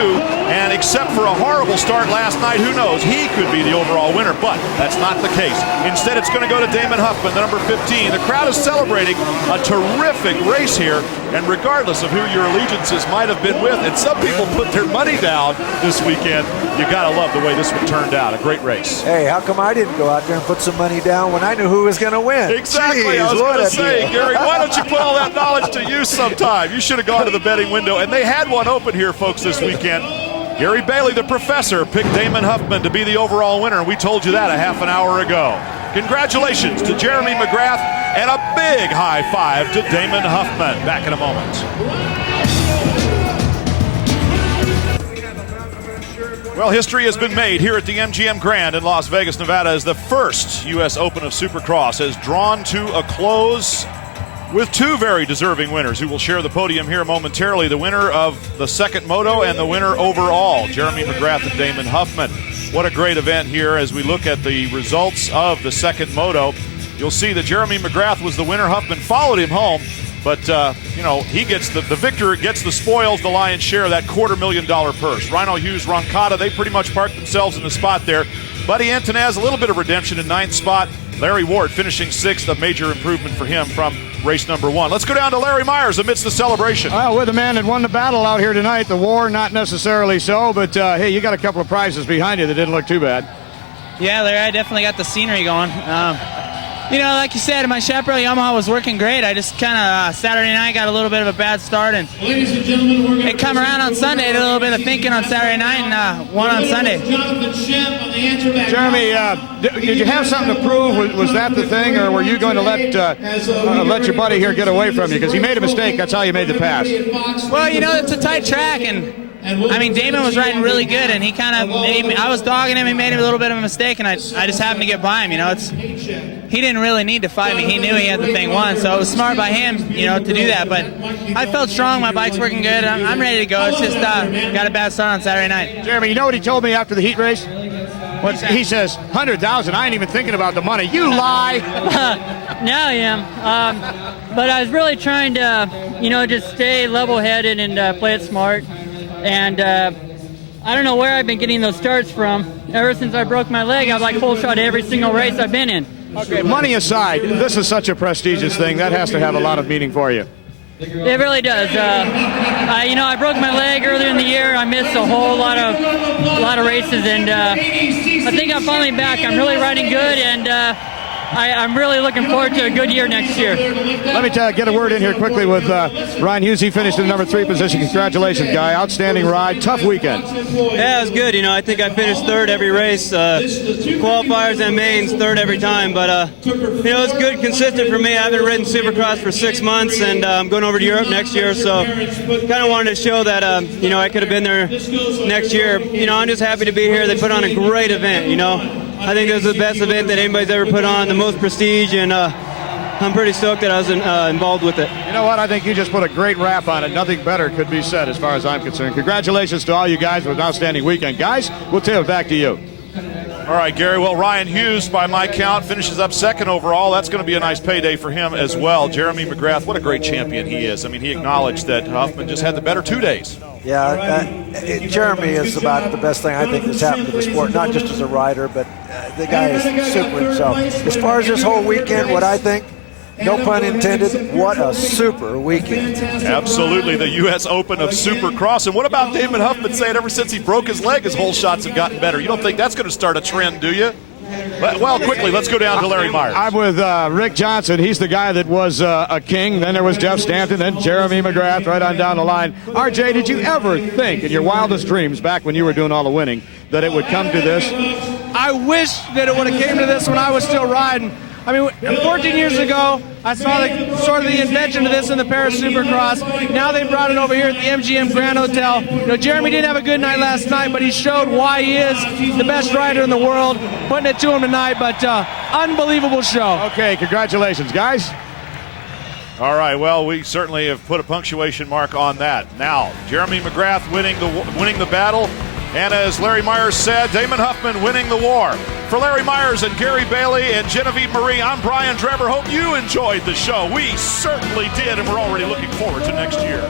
and except for a horrible start last night, who knows, he could be the overall winner, but that's not the case. Instead, it's going to go to Damon Huffman, the number 15. The crowd is celebrating a terrific race here, and regardless of who your allegiances might have been with, and some people put their money down this weekend, you got to love the way this one turned out. A great race. Hey, how come I didn't go out there and put some money down when I knew who was going to win? Exactly. Jeez, I was going to say, Gary, why don't you put all that knowledge to use sometime? You should have gone to the betting window, and they had one open here, folks, this weekend. Gary Bailey, the professor, picked Damon Huffman to be the overall winner, and we told you that a half an hour ago. Congratulations to Jeremy McGrath, and a big high five to Damon Huffman. Back in a moment. Well, history has been made here at the MGM Grand in Las Vegas, Nevada, as the first U.S. Open of Supercross has drawn to a close with two very deserving winners who will share the podium here momentarily. The winner of the second moto and the winner overall, Jeremy McGrath and Damon Huffman. What a great event here as we look at the results of the second moto. You'll see that Jeremy McGrath was the winner. Huffman followed him home, but, he gets the victor, gets the spoils, the lion's share of that $250,000 purse. Rhino Hughes, Roncada, they pretty much parked themselves in the spot there. Buddy Antonez, a little bit of redemption in 9th spot. Larry Ward finishing 6th, a major improvement for him from race number 1. Let's go down to Larry Myers amidst the celebration. Well, we're the man that won the battle out here tonight. The war, not necessarily so, but hey, you got a couple of prizes behind you that didn't look too bad. Yeah, Larry, I definitely got the scenery going. Like you said, my Chaparral Yamaha was working great. I just kind of, Saturday night, got a little bit of a bad start. And Ladies and gentlemen, we're going it come around on Sunday, did a little bit of thinking on Saturday night, and won on Sunday. Jonathan Shemp on the answer back. Jeremy, did you have something to prove? Was that the thing, or were you going to let your buddy here get away from you? Because he made a mistake. That's how you made the pass. Well, it's a tight track, and Damon was riding really good, and he kind of made me. I was dogging him. He made a little bit of a mistake, and I just happened to get by him. He didn't really need to fight me. He knew he had the thing won, so it was smart by him, to do that. But I felt strong. My bike's working good. I'm ready to go. It's just got a bad start on Saturday night. Jeremy, you know what he told me after the heat race? He says, 100,000. I ain't even thinking about the money. You lie. Now I am. But I was really trying to, just stay level-headed and play it smart. And I don't know where I've been getting those starts from. Ever since I broke my leg, I've full shot every single race I've been in. Okay, money aside, this is such a prestigious thing. That has to have a lot of meaning for you. It really does. I broke my leg earlier in the year. I missed a whole lot of races, and I think I'm finally back. I'm really riding good, and I'm really looking forward to a good year next year. Let me get a word in here quickly with Ryan Hughes. He finished in number 3 position. Congratulations, guy. Outstanding ride. Tough weekend. Yeah, it was good. I think I finished 3rd every race. Qualifiers and mains, 3rd every time. But, it's good, consistent for me. I haven't ridden Supercross for 6 months, and I'm going over to Europe next year. So kind of wanted to show that, I could have been there next year. I'm just happy to be here. They put on a great event, I think this is the best event that anybody's ever put on, the most prestige, and I'm pretty stoked that I was involved with it. You know what? I think you just put a great wrap on it. Nothing better could be said as far as I'm concerned. Congratulations to all you guys with an outstanding weekend. Guys, we'll tell it back to you. All right, Gary. Well, Ryan Hughes, by my count, finishes up 2nd overall. That's going to be a nice payday for him as well. Jeremy McGrath, what a great champion he is. He acknowledged that Huffman just had the better 2 days. Yeah, Jeremy is about the best thing I think that's happened to the sport, not just as a rider, but the guy is super himself. As far as this whole weekend, what I think, no pun intended, what a super weekend. Absolutely, the U.S. Open of Supercross. And what about Damon Huffman saying ever since he broke his leg, his whole shots have gotten better? You don't think that's going to start a trend, do you? Well, quickly, let's go down to Larry Myers. I'm with Rick Johnson. He's the guy that was a king. Then there was Jeff Stanton, then Jeremy McGrath, right on down the line. RJ, did you ever think in your wildest dreams, back when you were doing all the winning, that it would come to this? I wish that it would have came to this when I was still riding. I mean, 14 years ago, I saw sort of the invention of this in the Paris Supercross. Now they brought it over here at the MGM Grand Hotel. You know, Jeremy didn't have a good night last night, but he showed why he is the best rider in the world. Putting it to him tonight, but unbelievable show. Okay, congratulations, guys. All right, well, we certainly have put a punctuation mark on that. Now, Jeremy McGrath winning the battle, and as Larry Myers said, Damon Huffman winning the war. For Larry Myers and Gary Bailey and Genevieve Marie, I'm Brian Draber. Hope you enjoyed the show. We certainly did, and we're already looking forward to next year.